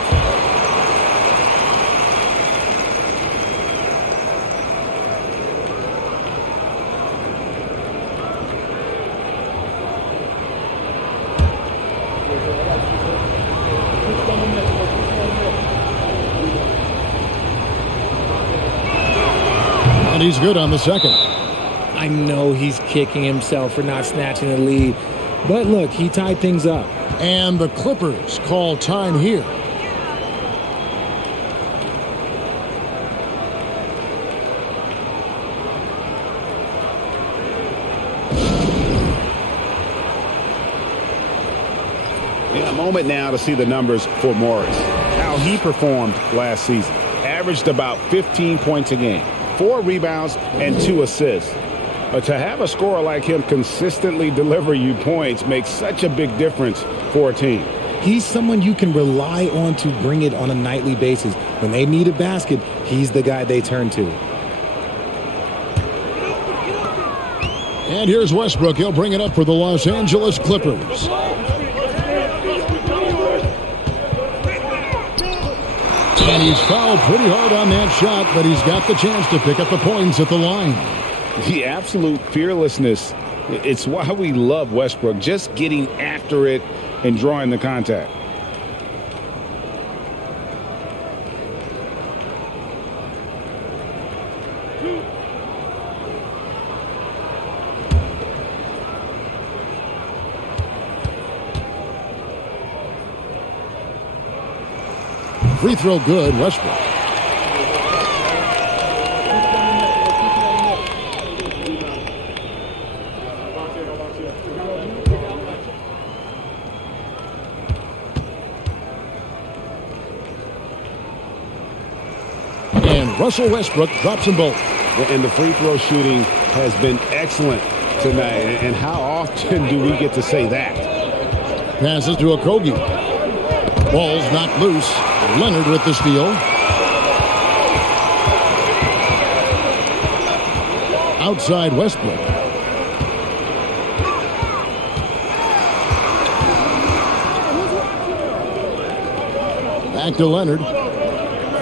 And he's good on the second. I know he's kicking himself for not snatching the lead. But look, he tied things up. And the Clippers call time here. Yeah, a moment now to see the numbers for Morris. How he performed last season. Averaged about 15 points a game, 4 rebounds, and 2 assists. But to have a scorer like him consistently deliver you points makes such a big difference for a team. He's someone you can rely on to bring it on a nightly basis. When they need a basket, he's the guy they turn to. And here's Westbrook. He'll bring it up for the Los Angeles Clippers. And he's fouled pretty hard on that shot, but he's got the chance to pick up the points at the line. The absolute fearlessness, it's why we love Westbrook, just getting after it and drawing the contact. Free throw good, Westbrook. And Russell Westbrook drops them both. And the free throw shooting has been excellent tonight. And how often do we get to say that? Passes to Okogie. Ball's knocked loose. Leonard with the steal. Outside Westbrook. Back to Leonard.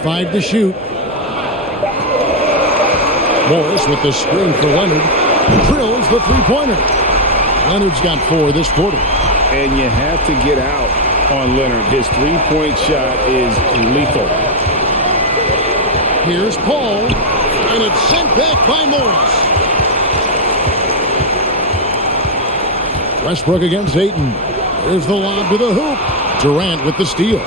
5 to shoot. Morris with the screen for Leonard. Drills the three-pointer. Leonard's got 4 this quarter. And you have to get out on Leonard. His three-point shot is lethal. Here's Paul, and it's sent back by Morris. Westbrook against Ayton. Here's the lob to the hoop. Durant with the steal.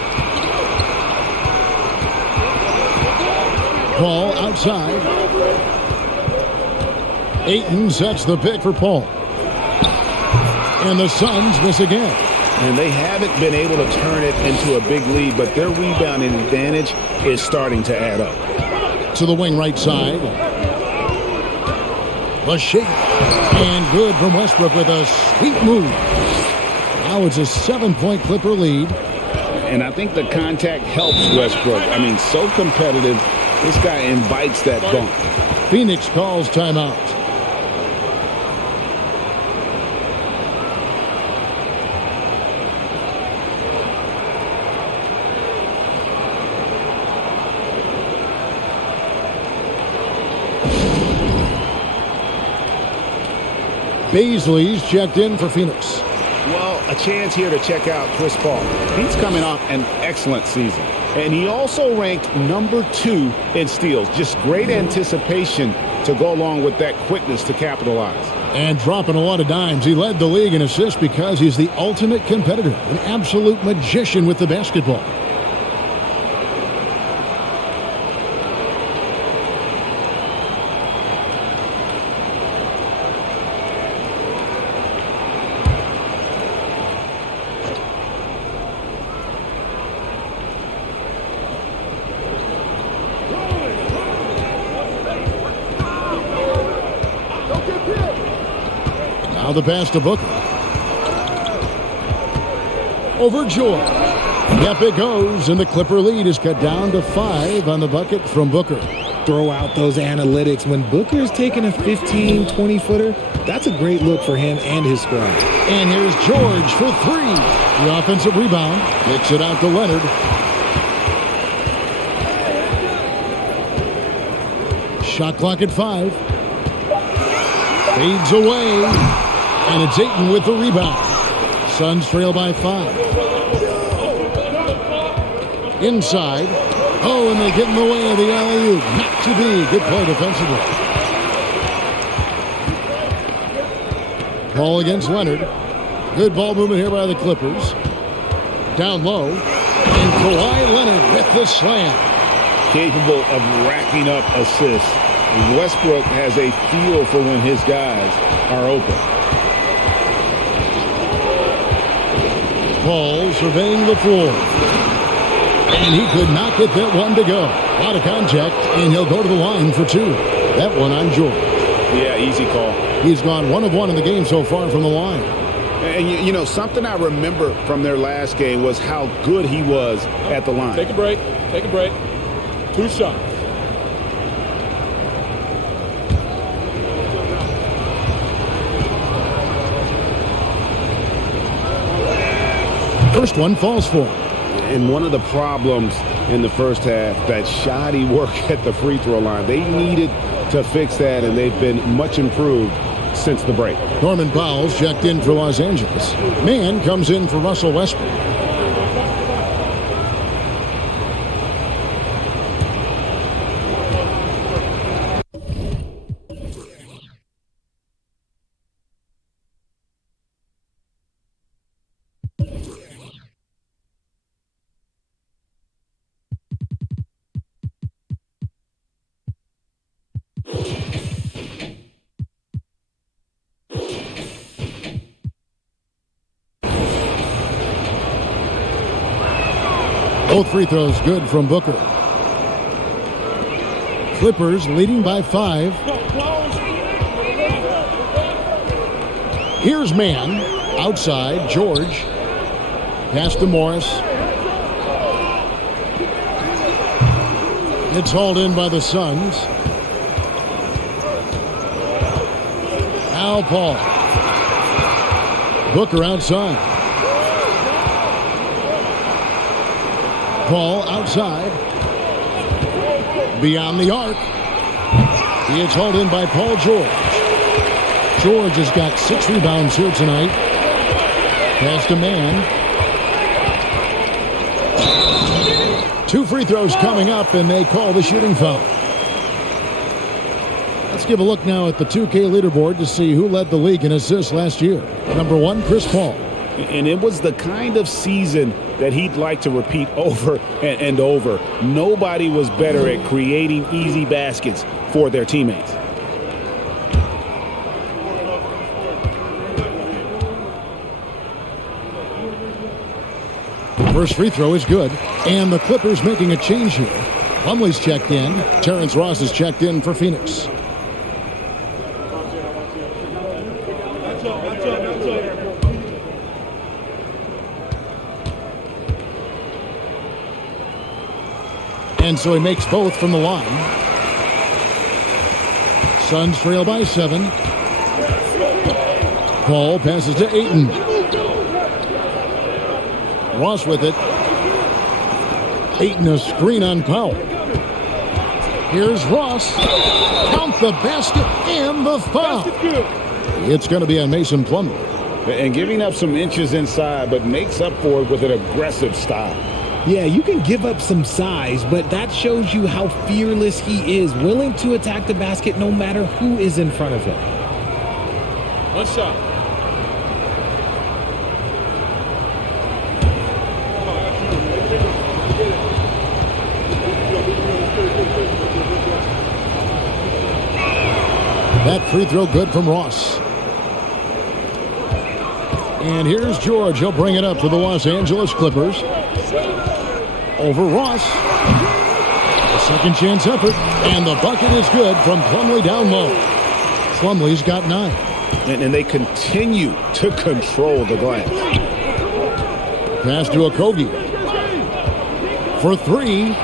Paul outside. Ayton sets the pick for Paul. And the Suns miss again. And they haven't been able to turn it into a big lead, but their rebounding advantage is starting to add up. To the wing right side. The shake. And good from Westbrook with a sweet move. Now it's a 7-point Clipper lead. And I think the contact helps Westbrook. I mean, so competitive. This guy invites that bump. Phoenix calls timeout. Beasley's checked in for Phoenix. Well, a chance here to check out Chris Paul. He's coming off an excellent season. And he also ranked number 2 in steals. Just great anticipation to go along with that quickness to capitalize. And dropping a lot of dimes. He led the league in assists because he's the ultimate competitor. An absolute magician with the basketball. Now the pass to Booker. Over Jordan. Yep, it goes, and the Clipper lead is cut down to 5 on the bucket from Booker. Throw out those analytics. When Booker's taking a 15, 20-footer, that's a great look for him and his squad. And here's George for 3. The offensive rebound. Kicks it out to Leonard. Shot clock at 5. Fades away. And it's Ayton with the rebound. Suns trail by 5. Inside. Oh, and they get in the way of the alley-oop. Not to be. Good play defensively. Ball against Leonard. Good ball movement here by the Clippers. Down low. And Kawhi Leonard with the slam. Capable of racking up assists. Westbrook has a feel for when his guys are open. Paul surveying the floor. And he could not get that one to go. Out of contact, and he'll go to the line for 2. That one on George. Yeah, easy call. He's gone 1 of 1 in the game so far from the line. And, you know, something I remember from their last game was how good he was at the line. Take a break. Take a break. 2 shots. First one falls for him. And one of the problems in the first half, that shoddy work at the free throw line. They needed to fix that, and they've been much improved since the break. Norman Powell's checked in for Los Angeles. Mann comes in for Russell Westbrook. Both free throws good from Booker. Clippers leading by 5. Here's Mann. Outside, George. Pass to Morris. It's hauled in by the Suns. Now Paul. Booker outside. Paul outside. Beyond the arc. It's hauled in by Paul George. George has got 6 rebounds here tonight. Pass to Mann. 2 free throws coming up, and they call the shooting foul. Let's give a look now at the 2K leaderboard to see who led the league in assists last year. Number 1, Chris Paul. And it was the kind of season that he'd like to repeat over and over. Nobody was better at creating easy baskets for their teammates. First free throw is good. And the Clippers making a change here. Plumlee's checked in. Terrence Ross is checked in for Phoenix. And so he makes both from the line. Suns trail by 7. Paul passes to Ayton. Ross with it. Ayton a screen on Powell. Here's Ross. Count the basket and the foul. It's going to be on Mason Plumlee. And giving up some inches inside, but makes up for it with an aggressive style. Yeah, you can give up some size, but that shows you how fearless he is, willing to attack the basket no matter who is in front of him. One shot. That free throw good from Ross. And here's George. He'll bring it up for the Los Angeles Clippers. Over Ross. A second chance effort. And the bucket is good from Plumlee down low. Plumlee's got 9. And they continue to control the glass. Pass to Okogie. For 3.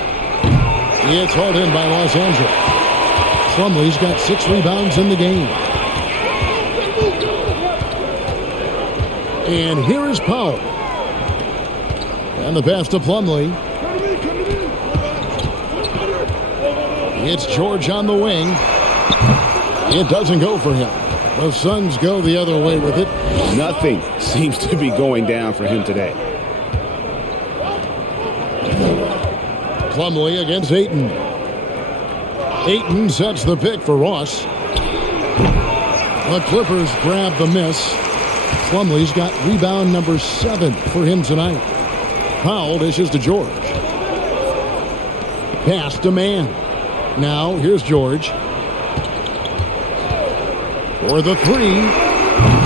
It's hauled in by Los Angeles. Plumlee's got 6 rebounds in the game. And here is Powell. And the pass to Plumlee. It's George on the wing. It doesn't go for him. The Suns go the other way with it. Nothing seems to be going down for him today. Plumlee against Ayton. Ayton sets the pick for Ross. The Clippers grab the miss. Plumlee's got rebound number 7 for him tonight. Powell dishes to George. Pass to Mann. Now here's George. For the 3.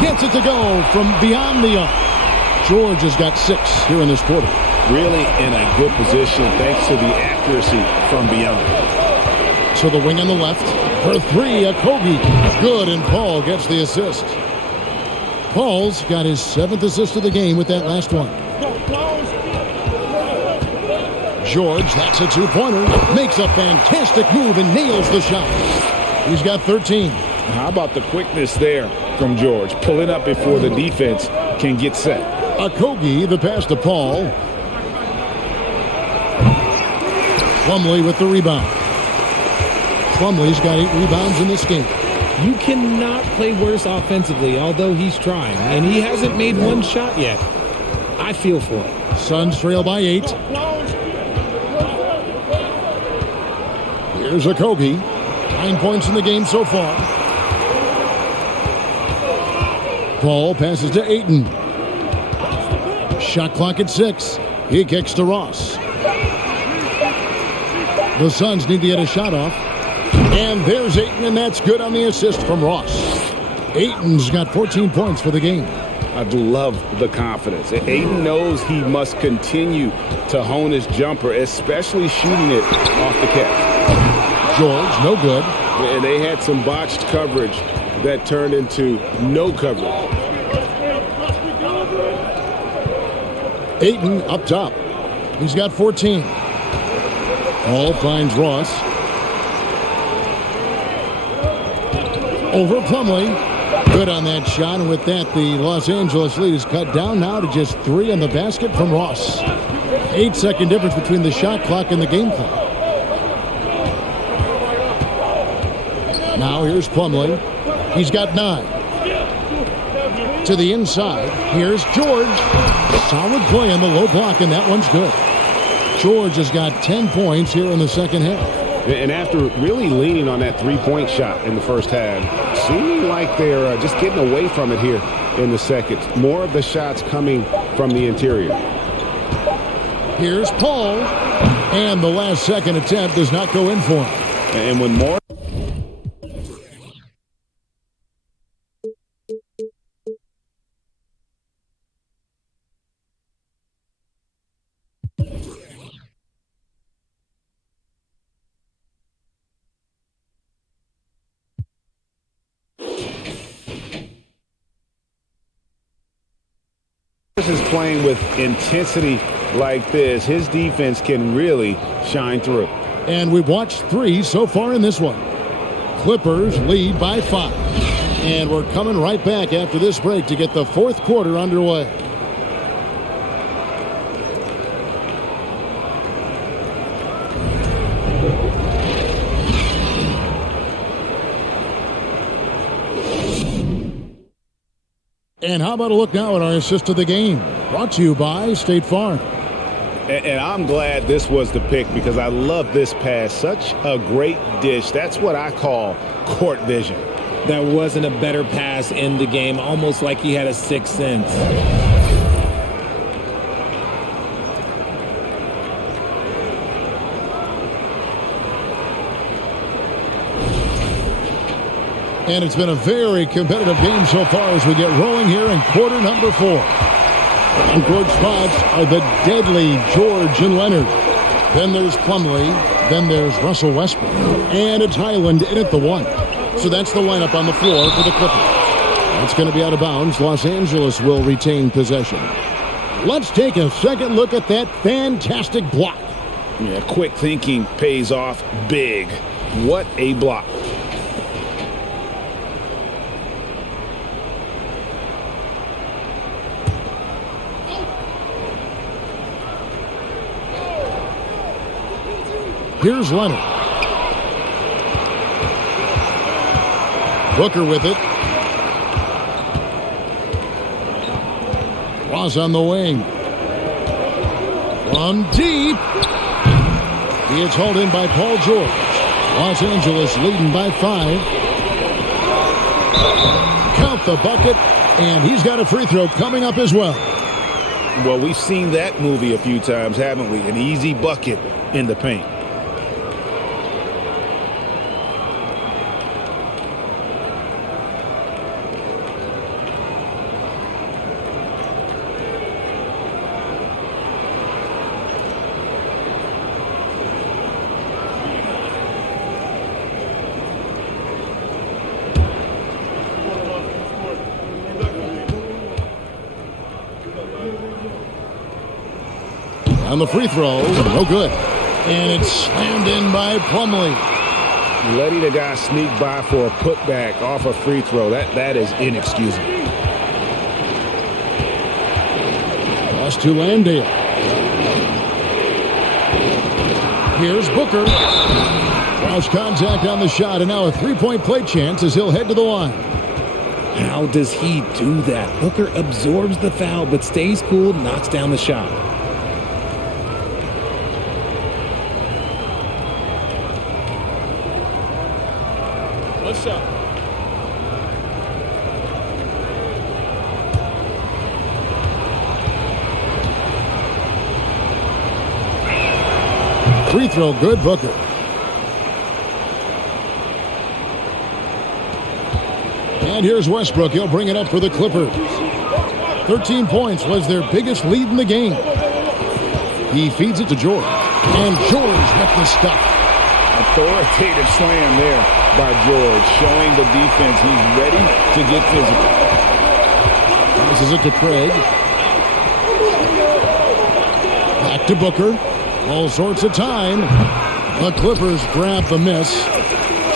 Gets it to go from beyond the arc. George has got 6 here in this quarter. Really in a good position thanks to the accuracy from beyond. So the wing on the left. For 3, Okogie. Good, and Paul gets the assist. Paul's got his 7th assist of the game with that last one. George, that's a 2-pointer. Makes a fantastic move and nails the shot. He's got 13. How about the quickness there from George? Pulling up before the defense can get set. Okogie, the pass to Paul. Plumlee with the rebound. Plumlee's got 8 rebounds in this game. You cannot play worse offensively, although he's trying, and he hasn't made one shot yet. I feel for it. Suns trail by 8. Here's Okogie. 9 points in the game so far. Paul passes to Ayton. Shot clock at 6. He kicks to Ross. The Suns need to get a shot off. And there's Ayton, and that's good on the assist from Ross. Ayton's got 14 points for the game. I love the confidence. Ayton knows he must continue to hone his jumper, especially shooting it off the catch. George, no good. And they had some botched coverage that turned into no coverage. Ayton up top. He's got 14. Paul finds Ross. Over Plumlee. Good on that shot, and with that, the Los Angeles lead is cut down now to just 3 on the basket from Ross. 8-second difference between the shot clock and the game clock. Now here's Plumlee. He's got 9. To the inside. Here's George. Solid play on the low block, and that one's good. George has got 10 points here in the second half. And after really leaning on that three-point shot in the first half, seeming like they're just getting away from it here in the second. More of the shots coming from the interior. Here's Paul. And the last second attempt does not go in for him. And when more... Morris is playing with intensity like this, his defense can really shine through. And we've watched 3 so far in this one. Clippers lead by 5. And we're coming right back after this break to get the fourth quarter underway. And how about a look now at our assist of the game? Brought to you by State Farm. And I'm glad this was the pick because I love this pass. Such a great dish. That's what I call court vision. That wasn't a better pass in the game, almost like he had a sixth sense. And it's been a very competitive game so far as we get rolling here in quarter number 4. On court spots are the deadly George and Leonard. Then there's Plumlee. Then there's Russell Westbrook. And it's Highland in at the 1. So that's the lineup on the floor for the Clippers. It's going to be out of bounds. Los Angeles will retain possession. Let's take a second look at that fantastic block. Yeah, quick thinking pays off big. What a block. Here's Leonard. Booker with it. Ross on the wing. From deep. He is hauled in by Paul George. Los Angeles leading by 5. Count the bucket. And he's got a free throw coming up as well. Well, we've seen that movie a few times, haven't we? An easy bucket in the paint. On the free throw, no good. And it's slammed in by Plumlee. Letting a guy sneak by for a putback off a free throw, that is inexcusable. Pass to Landale. Here's Booker. Cross contact on the shot, and now a three-point play chance as he'll head to the line. How does he do that? Booker absorbs the foul but stays cool, knocks down the shot. One shot. Free throw, good, Booker. And here's Westbrook. He'll bring it up for the Clippers. 13 points was their biggest lead in the game. He feeds it to George. And George with the stuff. Authoritative slam there by George, showing the defense he's ready to get physical. This is it to Craig. Back to Booker. All sorts of time. The Clippers grab the miss.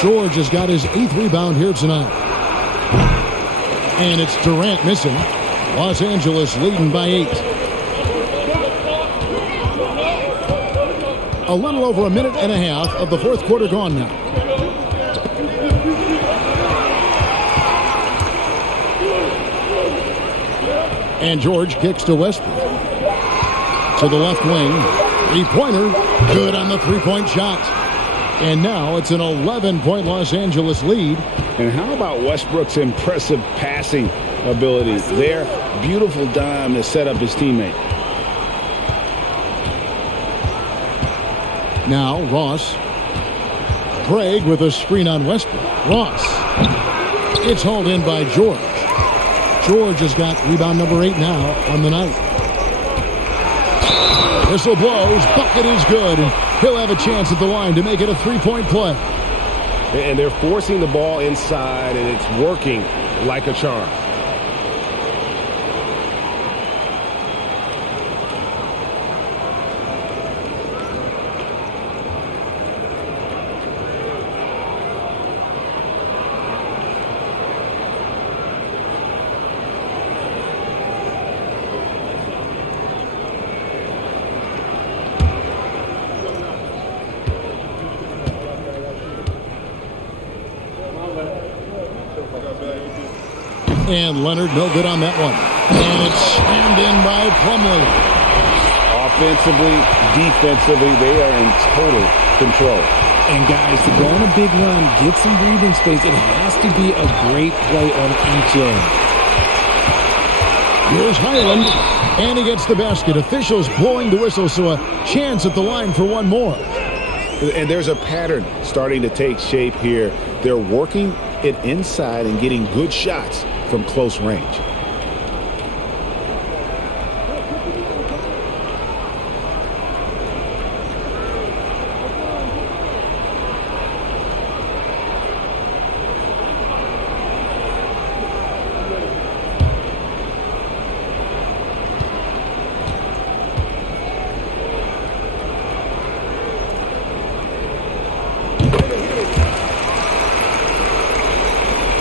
George has got his 8th rebound here tonight. And it's Durant missing. Los Angeles leading by 8. A little over a minute and a half of the fourth quarter gone now. And George kicks to Westbrook. To the left wing. Three-pointer. Good on the three-point shot. And now it's an 11-point Los Angeles lead. And how about Westbrook's impressive passing abilities? There, beautiful dime to set up his teammate. Now Ross. Craig with a screen on Westbrook. Ross. It's hauled in by George. George has got rebound number 8 now on the night. Whistle blows. Bucket is good. And he'll have a chance at the line to make it a three-point play. And they're forcing the ball inside, and it's working like a charm. And Leonard no good on that one. And it's slammed in by Plumlee. Offensively, defensively, they are in total control. And guys, to go on a big run, get some breathing space, it has to be a great play on each end. Here's Highland, and he gets the basket. Officials blowing the whistle, so a chance at the line for one more. And there's a pattern starting to take shape here. They're working it inside and getting good shots from close range.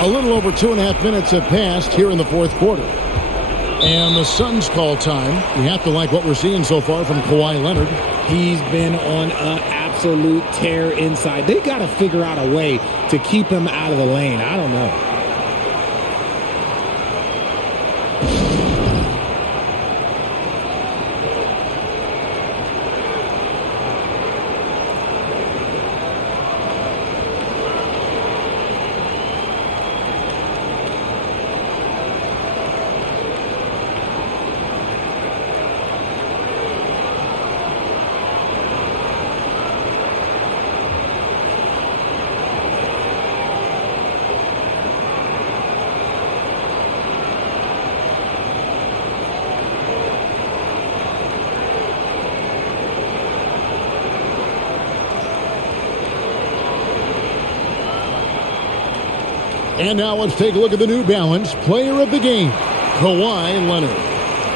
A little over 2.5 minutes have passed here in the fourth quarter. And the Suns call time. We have to like what we're seeing so far from Kawhi Leonard. He's been on an absolute tear inside. They got to figure out a way to keep him out of the lane. I don't know. And now let's take a look at the New Balance player of the game, Kawhi Leonard.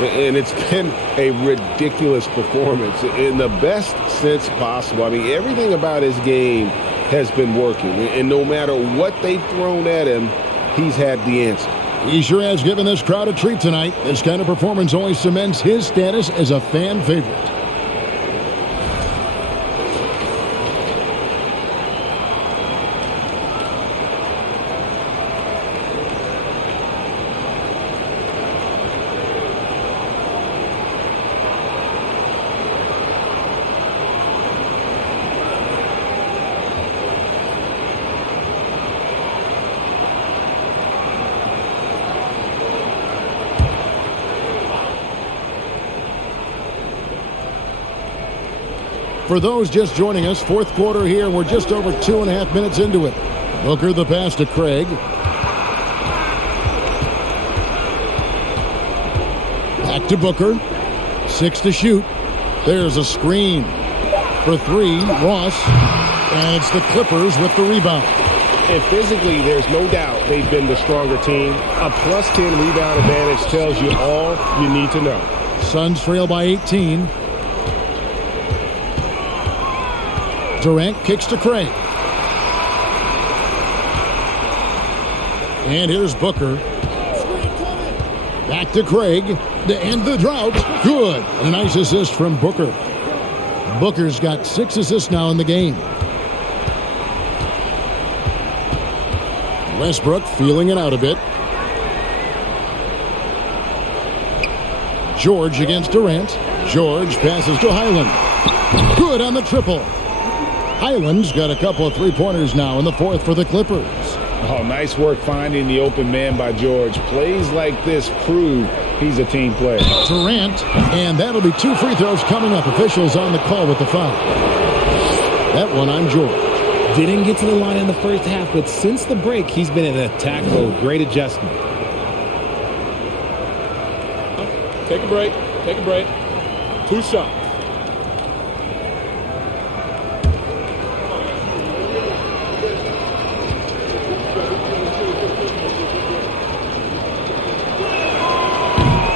And it's been a ridiculous performance in the best sense possible. I mean, everything about his game has been working. And no matter what they've thrown at him, he's had the answer. He sure has given this crowd a treat tonight. This kind of performance only cements his status as a fan favorite. For those just joining us, fourth quarter here. We're just over 2.5 minutes into it. Booker the pass to Craig. Back to Booker. 6 to shoot. There's a screen. For 3, Ross. And it's the Clippers with the rebound. And physically, there's no doubt they've been the stronger team. A plus 10 rebound advantage tells you all you need to know. Suns trail by 18. Durant kicks to Craig. And here's Booker. Back to Craig. To end the drought. Good. A nice assist from Booker. Booker's got 6 assists now in the game. Westbrook feeling it out a bit. George against Durant. George passes to Highland. Good on the triple. Highland's got a couple of three-pointers now in the fourth for the Clippers. Oh, nice work finding the open man by George. Plays like this prove he's a team player. Durant, and that'll be 2 free throws coming up. Officials on the call with the foul. That one on George. Didn't get to the line in the first half, but since the break, he's been in attack mode. Great adjustment. Take a break. Take a break. 2 shots.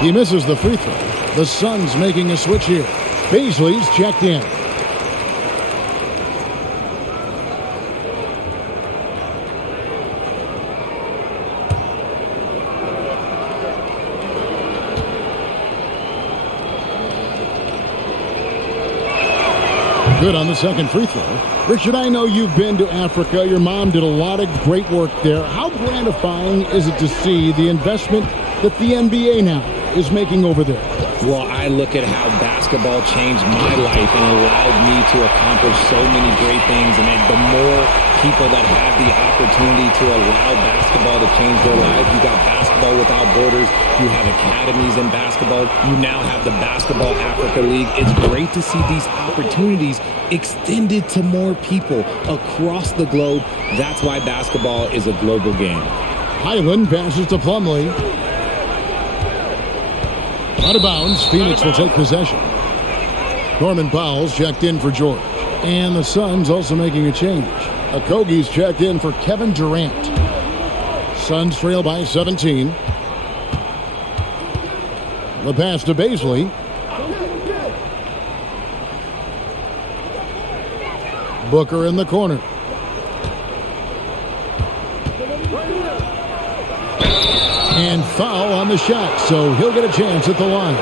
He misses the free throw. The Suns making a switch here. Beasley's checked in. Good on the second free throw. Richard, I know you've been to Africa. Your mom did a lot of great work there. How gratifying is it to see the investment that the NBA now is making over there? Well, I look at how basketball changed my life and allowed me to accomplish so many great things. And then the more people that have the opportunity to allow basketball to change their lives, you got Basketball Without Borders, you have academies in basketball, you now have the Basketball Africa League. It's great to see these opportunities extended to more people across the globe. That's why basketball is a global game. Highland passes to Plumlee. Out of bounds, Phoenix will take possession. Norman Powell's checked in for George. And the Suns also making a change. Okogie's checked in for Kevin Durant. Suns trail by 17. The pass to Baisley. Booker in the corner. And foul on the shot, so he'll get a chance at the line.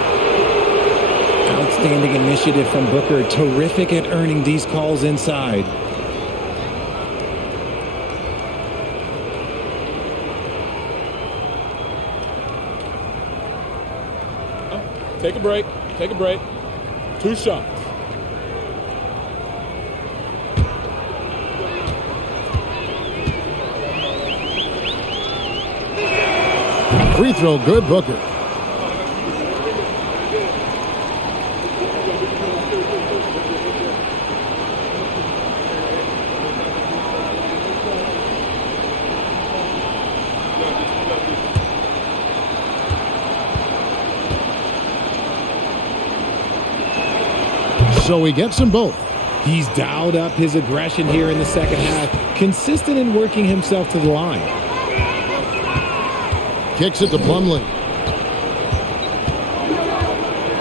Outstanding initiative from Booker. Terrific at earning these calls inside. Take a break. Take a break. 2 shots. Free throw good, Booker. So he gets them both. He's dialed up his aggression here in the second half, consistent in working himself to the line. Kicks it to Plumlee.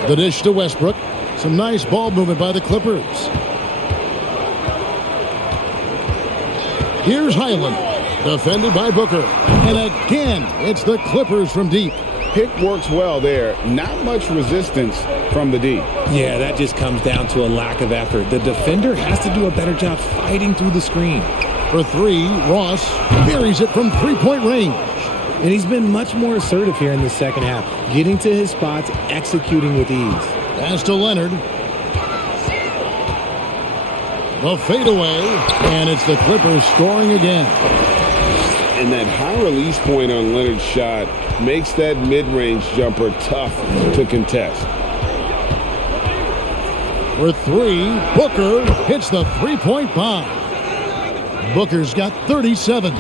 The dish to Westbrook. Some nice ball movement by the Clippers. Here's Highland, defended by Booker. And again, it's the Clippers from deep. Pick works well there. Not much resistance from the D. Yeah, that just comes down to a lack of effort. The defender has to do a better job fighting through the screen. For three, Ross buries it from three-point range. And he's been much more assertive here in the second half, getting to his spots, executing with ease. Pass to Leonard. The fadeaway, and it's the Clippers scoring again. And that high release point on Leonard's shot makes that mid-range jumper tough to contest. For three, Booker hits the three-point bomb. Booker's got 37.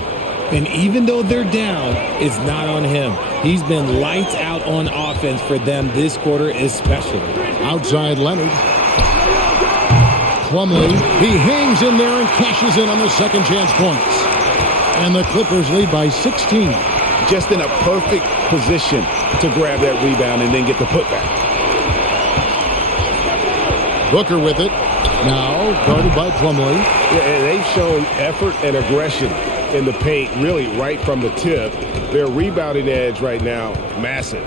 And even though they're down, it's not on him. He's been lights out on offense for them this quarter especially. Outside Leonard. Plumlee, he hangs in there and cashes in on the second chance points. And the Clippers lead by 16. Just in a perfect position to grab that rebound and then get the putback. Booker with it. Now guarded by Plumlee. Yeah, and they've shown effort and aggression in the paint, really right from the tip. Their rebounding edge right now, massive.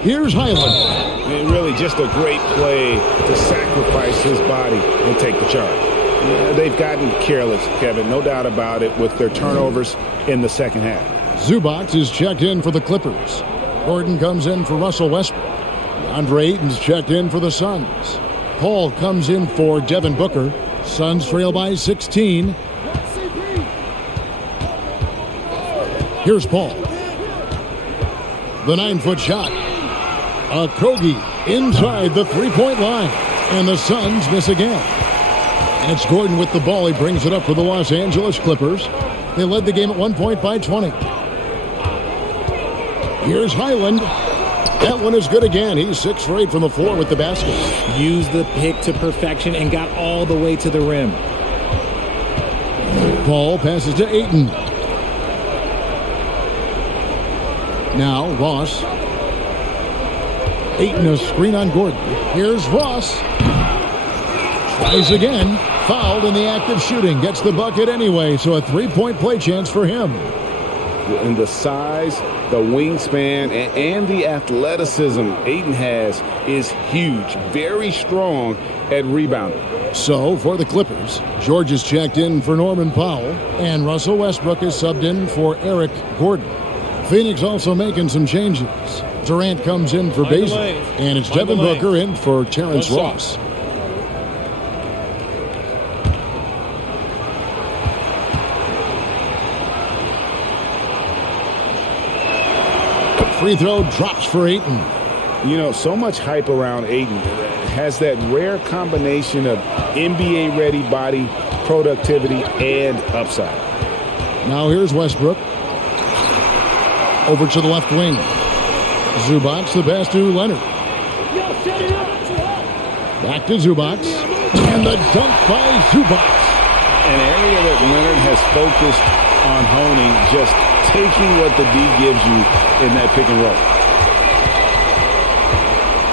Here's Highland. And really just a great play to sacrifice his body and take the charge. Yeah, they've gotten careless, Kevin, no doubt about it, with their turnovers in the second half. Zubac is checked in for the Clippers. Gordon comes in for Russell Westbrook. Andre Ayton's checked in for the Suns. Paul comes in for Devin Booker. Suns trail by 16. Here's Paul. The 9-foot shot. Okogie's inside the three-point line. And the Suns miss again. And it's Gordon with the ball. He brings it up for the Los Angeles Clippers. They led the game at 1 point by 20. Here's Highland. That one is good again. He's 6 for 8 from the floor with the basket. Used the pick to perfection and got all the way to the rim. Paul passes to Ayton. Now Ross. Ayton a screen on Gordon. Here's Ross. Tries again. Fouled in the act of shooting. Gets the bucket anyway, so a three-point play chance for him. And the size, the wingspan, and the athleticism Ayton has is huge. Very strong at rebounding. So, for the Clippers, George is checked in for Norman Powell, and Russell Westbrook is subbed in for Eric Gordon. Phoenix also making some changes. Durant comes in for Baszler, and it's Devin Booker in for Terrence Ross. Free throw drops for Ayton. You know, so much hype around Ayton. Has that rare combination of NBA-ready body, productivity, and upside. Now here's Westbrook. Over to the left wing. Zubac, the pass to Leonard. Back to Zubac. And the dunk by Zubac. An area that Leonard has focused on honing, just taking what the D gives you in that pick and roll.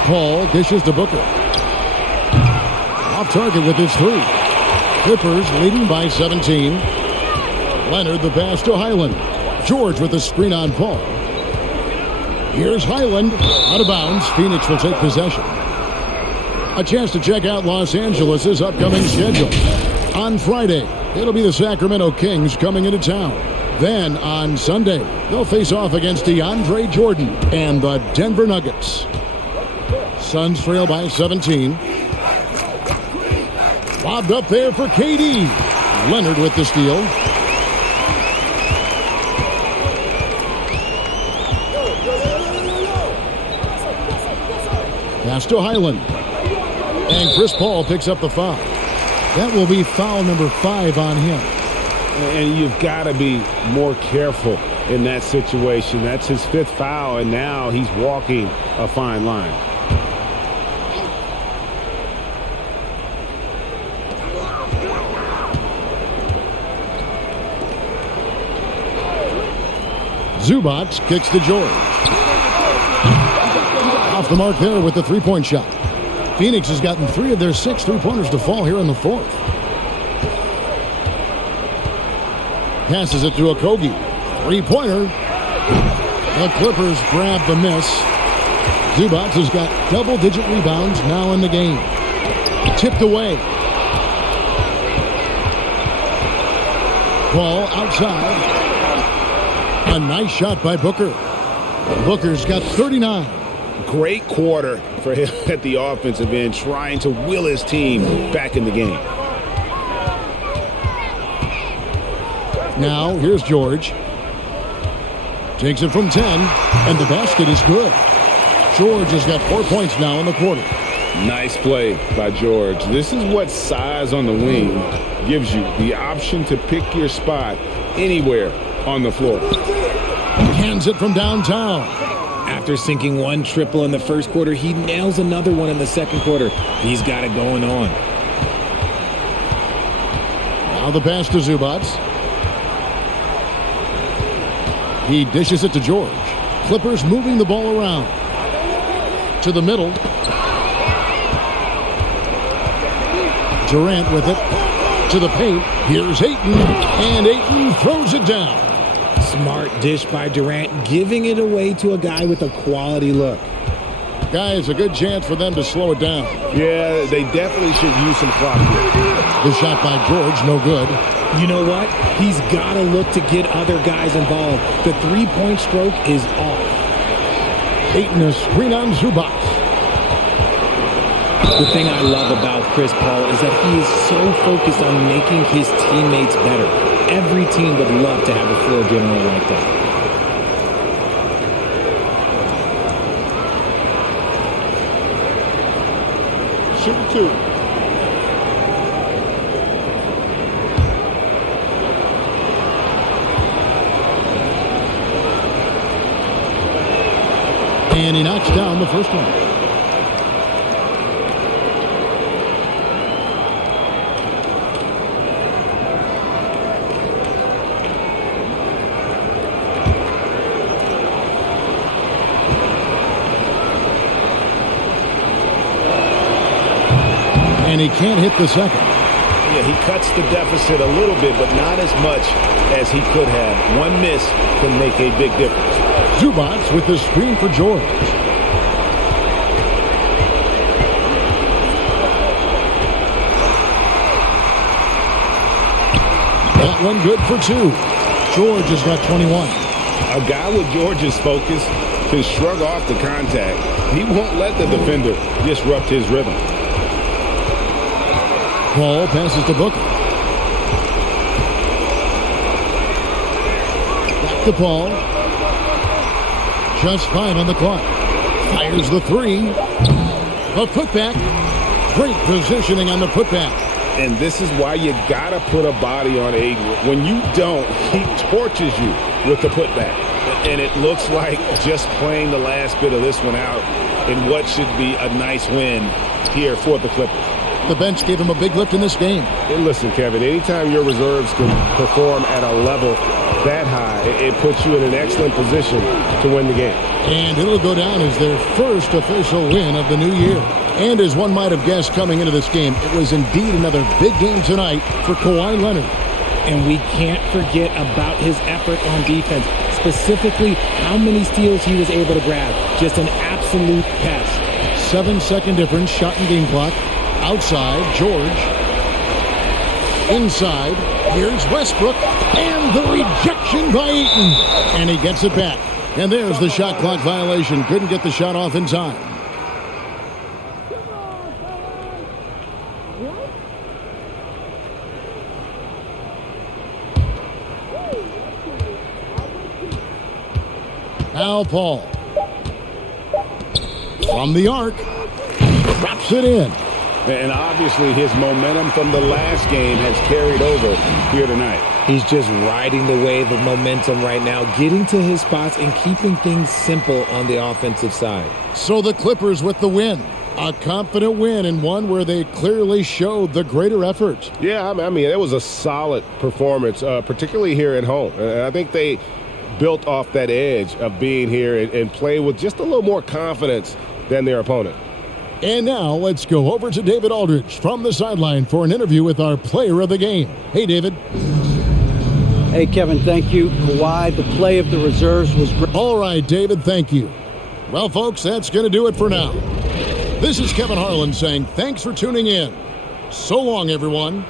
Paul dishes to Booker. Off target with his three. Clippers leading by 17. Leonard the pass to Highland. George with the screen on Paul. Here's Highland. Out of bounds. Phoenix will take possession. A chance to check out Los Angeles' upcoming schedule. On Friday, it'll be the Sacramento Kings coming into town. Then on Sunday, they'll face off against DeAndre Jordan and the Denver Nuggets. Suns trail by 17. Lobbed up there for KD. Leonard with the steal. Pass to Highland. And Chris Paul picks up the foul. That will be foul number 5 on him. And you've got to be more careful in that situation. That's his 5th foul, and now he's walking a fine line. Zubac kicks to George. Off the mark there with the three-point shot. Phoenix has gotten 3 of their 6 three-pointers to fall here in the 4th. Passes it to Okogie. Three-pointer. The Clippers grab the miss. Zubac has got double-digit rebounds now in the game. Tipped away. Ball outside. A nice shot by Booker. Booker's got 39. Great quarter for him at the offensive end, trying to will his team back in the game. Now, here's George. Takes it from 10, and the basket is good. George has got 4 points now in the quarter. Nice play by George. This is what size on the wing gives you, the option to pick your spot anywhere on the floor. Hands it from downtown. After sinking one triple in the first quarter, he nails another one in the second quarter. He's got it going on. Now the pass to Zubac. He dishes it to George. Clippers moving the ball around. To the middle. Durant with it. To the paint. Here's Ayton. And Ayton throws it down. Smart dish by Durant, giving it away to a guy with a quality look. Guys, a good chance for them to slow it down. Yeah, they definitely should use some clock here. The shot by George, no good. You know what? He's got to look to get other guys involved. The three-point stroke is off. Ayton a screen on Zubac. The thing I love about Chris Paul is that he is so focused on making his teammates better. Every team would love to have a floor general like that. Shoot 2. And he knocks down the first one. And he can't hit the second. Yeah, he cuts the deficit a little bit, but not as much as he could have. One miss can make a big difference. Zubac with the screen for George. That one good for 2. George has got 21. A guy with George's focus can shrug off the contact. He won't let the defender disrupt his rhythm. Paul passes to Booker. Back to Paul. Just 5 on the clock. Fires the 3. A putback. Great positioning on the putback. And this is why you got to put a body on Aiden. When you don't, he torches you with the putback. And it looks like just playing the last bit of this one out in what should be a nice win here for the Clippers. The bench gave him a big lift in this game. And listen, Kevin, anytime your reserves can perform at a level that high, it puts you in an excellent position to win the game. And it'll go down as their first official win of the new year. And as one might have guessed coming into this game, it was indeed another big game tonight for Kawhi Leonard. And we can't forget about his effort on defense, specifically how many steals he was able to grab. Just an absolute pest. 7-second difference, shot and game clock. Outside, George. Inside, here's Westbrook. And the rejection by Ayton. And he gets it back. And there's the shot clock violation. Couldn't get the shot off in time. Now Paul. From the arc. Drops it in. And obviously his momentum from the last game has carried over here tonight. He's just riding the wave of momentum right now, getting to his spots and keeping things simple on the offensive side. So the Clippers with the win. A confident win and one where they clearly showed the greater effort. Yeah, I mean, it was a solid performance, particularly here at home. And I think they built off that edge of being here and play with just a little more confidence than their opponent. And now let's go over to David Aldridge from the sideline for an interview with our player of the game. Hey, David. Hey, Kevin, thank you. Kawhi, the play of the reserves was great. All right, David, thank you. Well, folks, that's going to do it for now. This is Kevin Harlan saying thanks for tuning in. So long, everyone.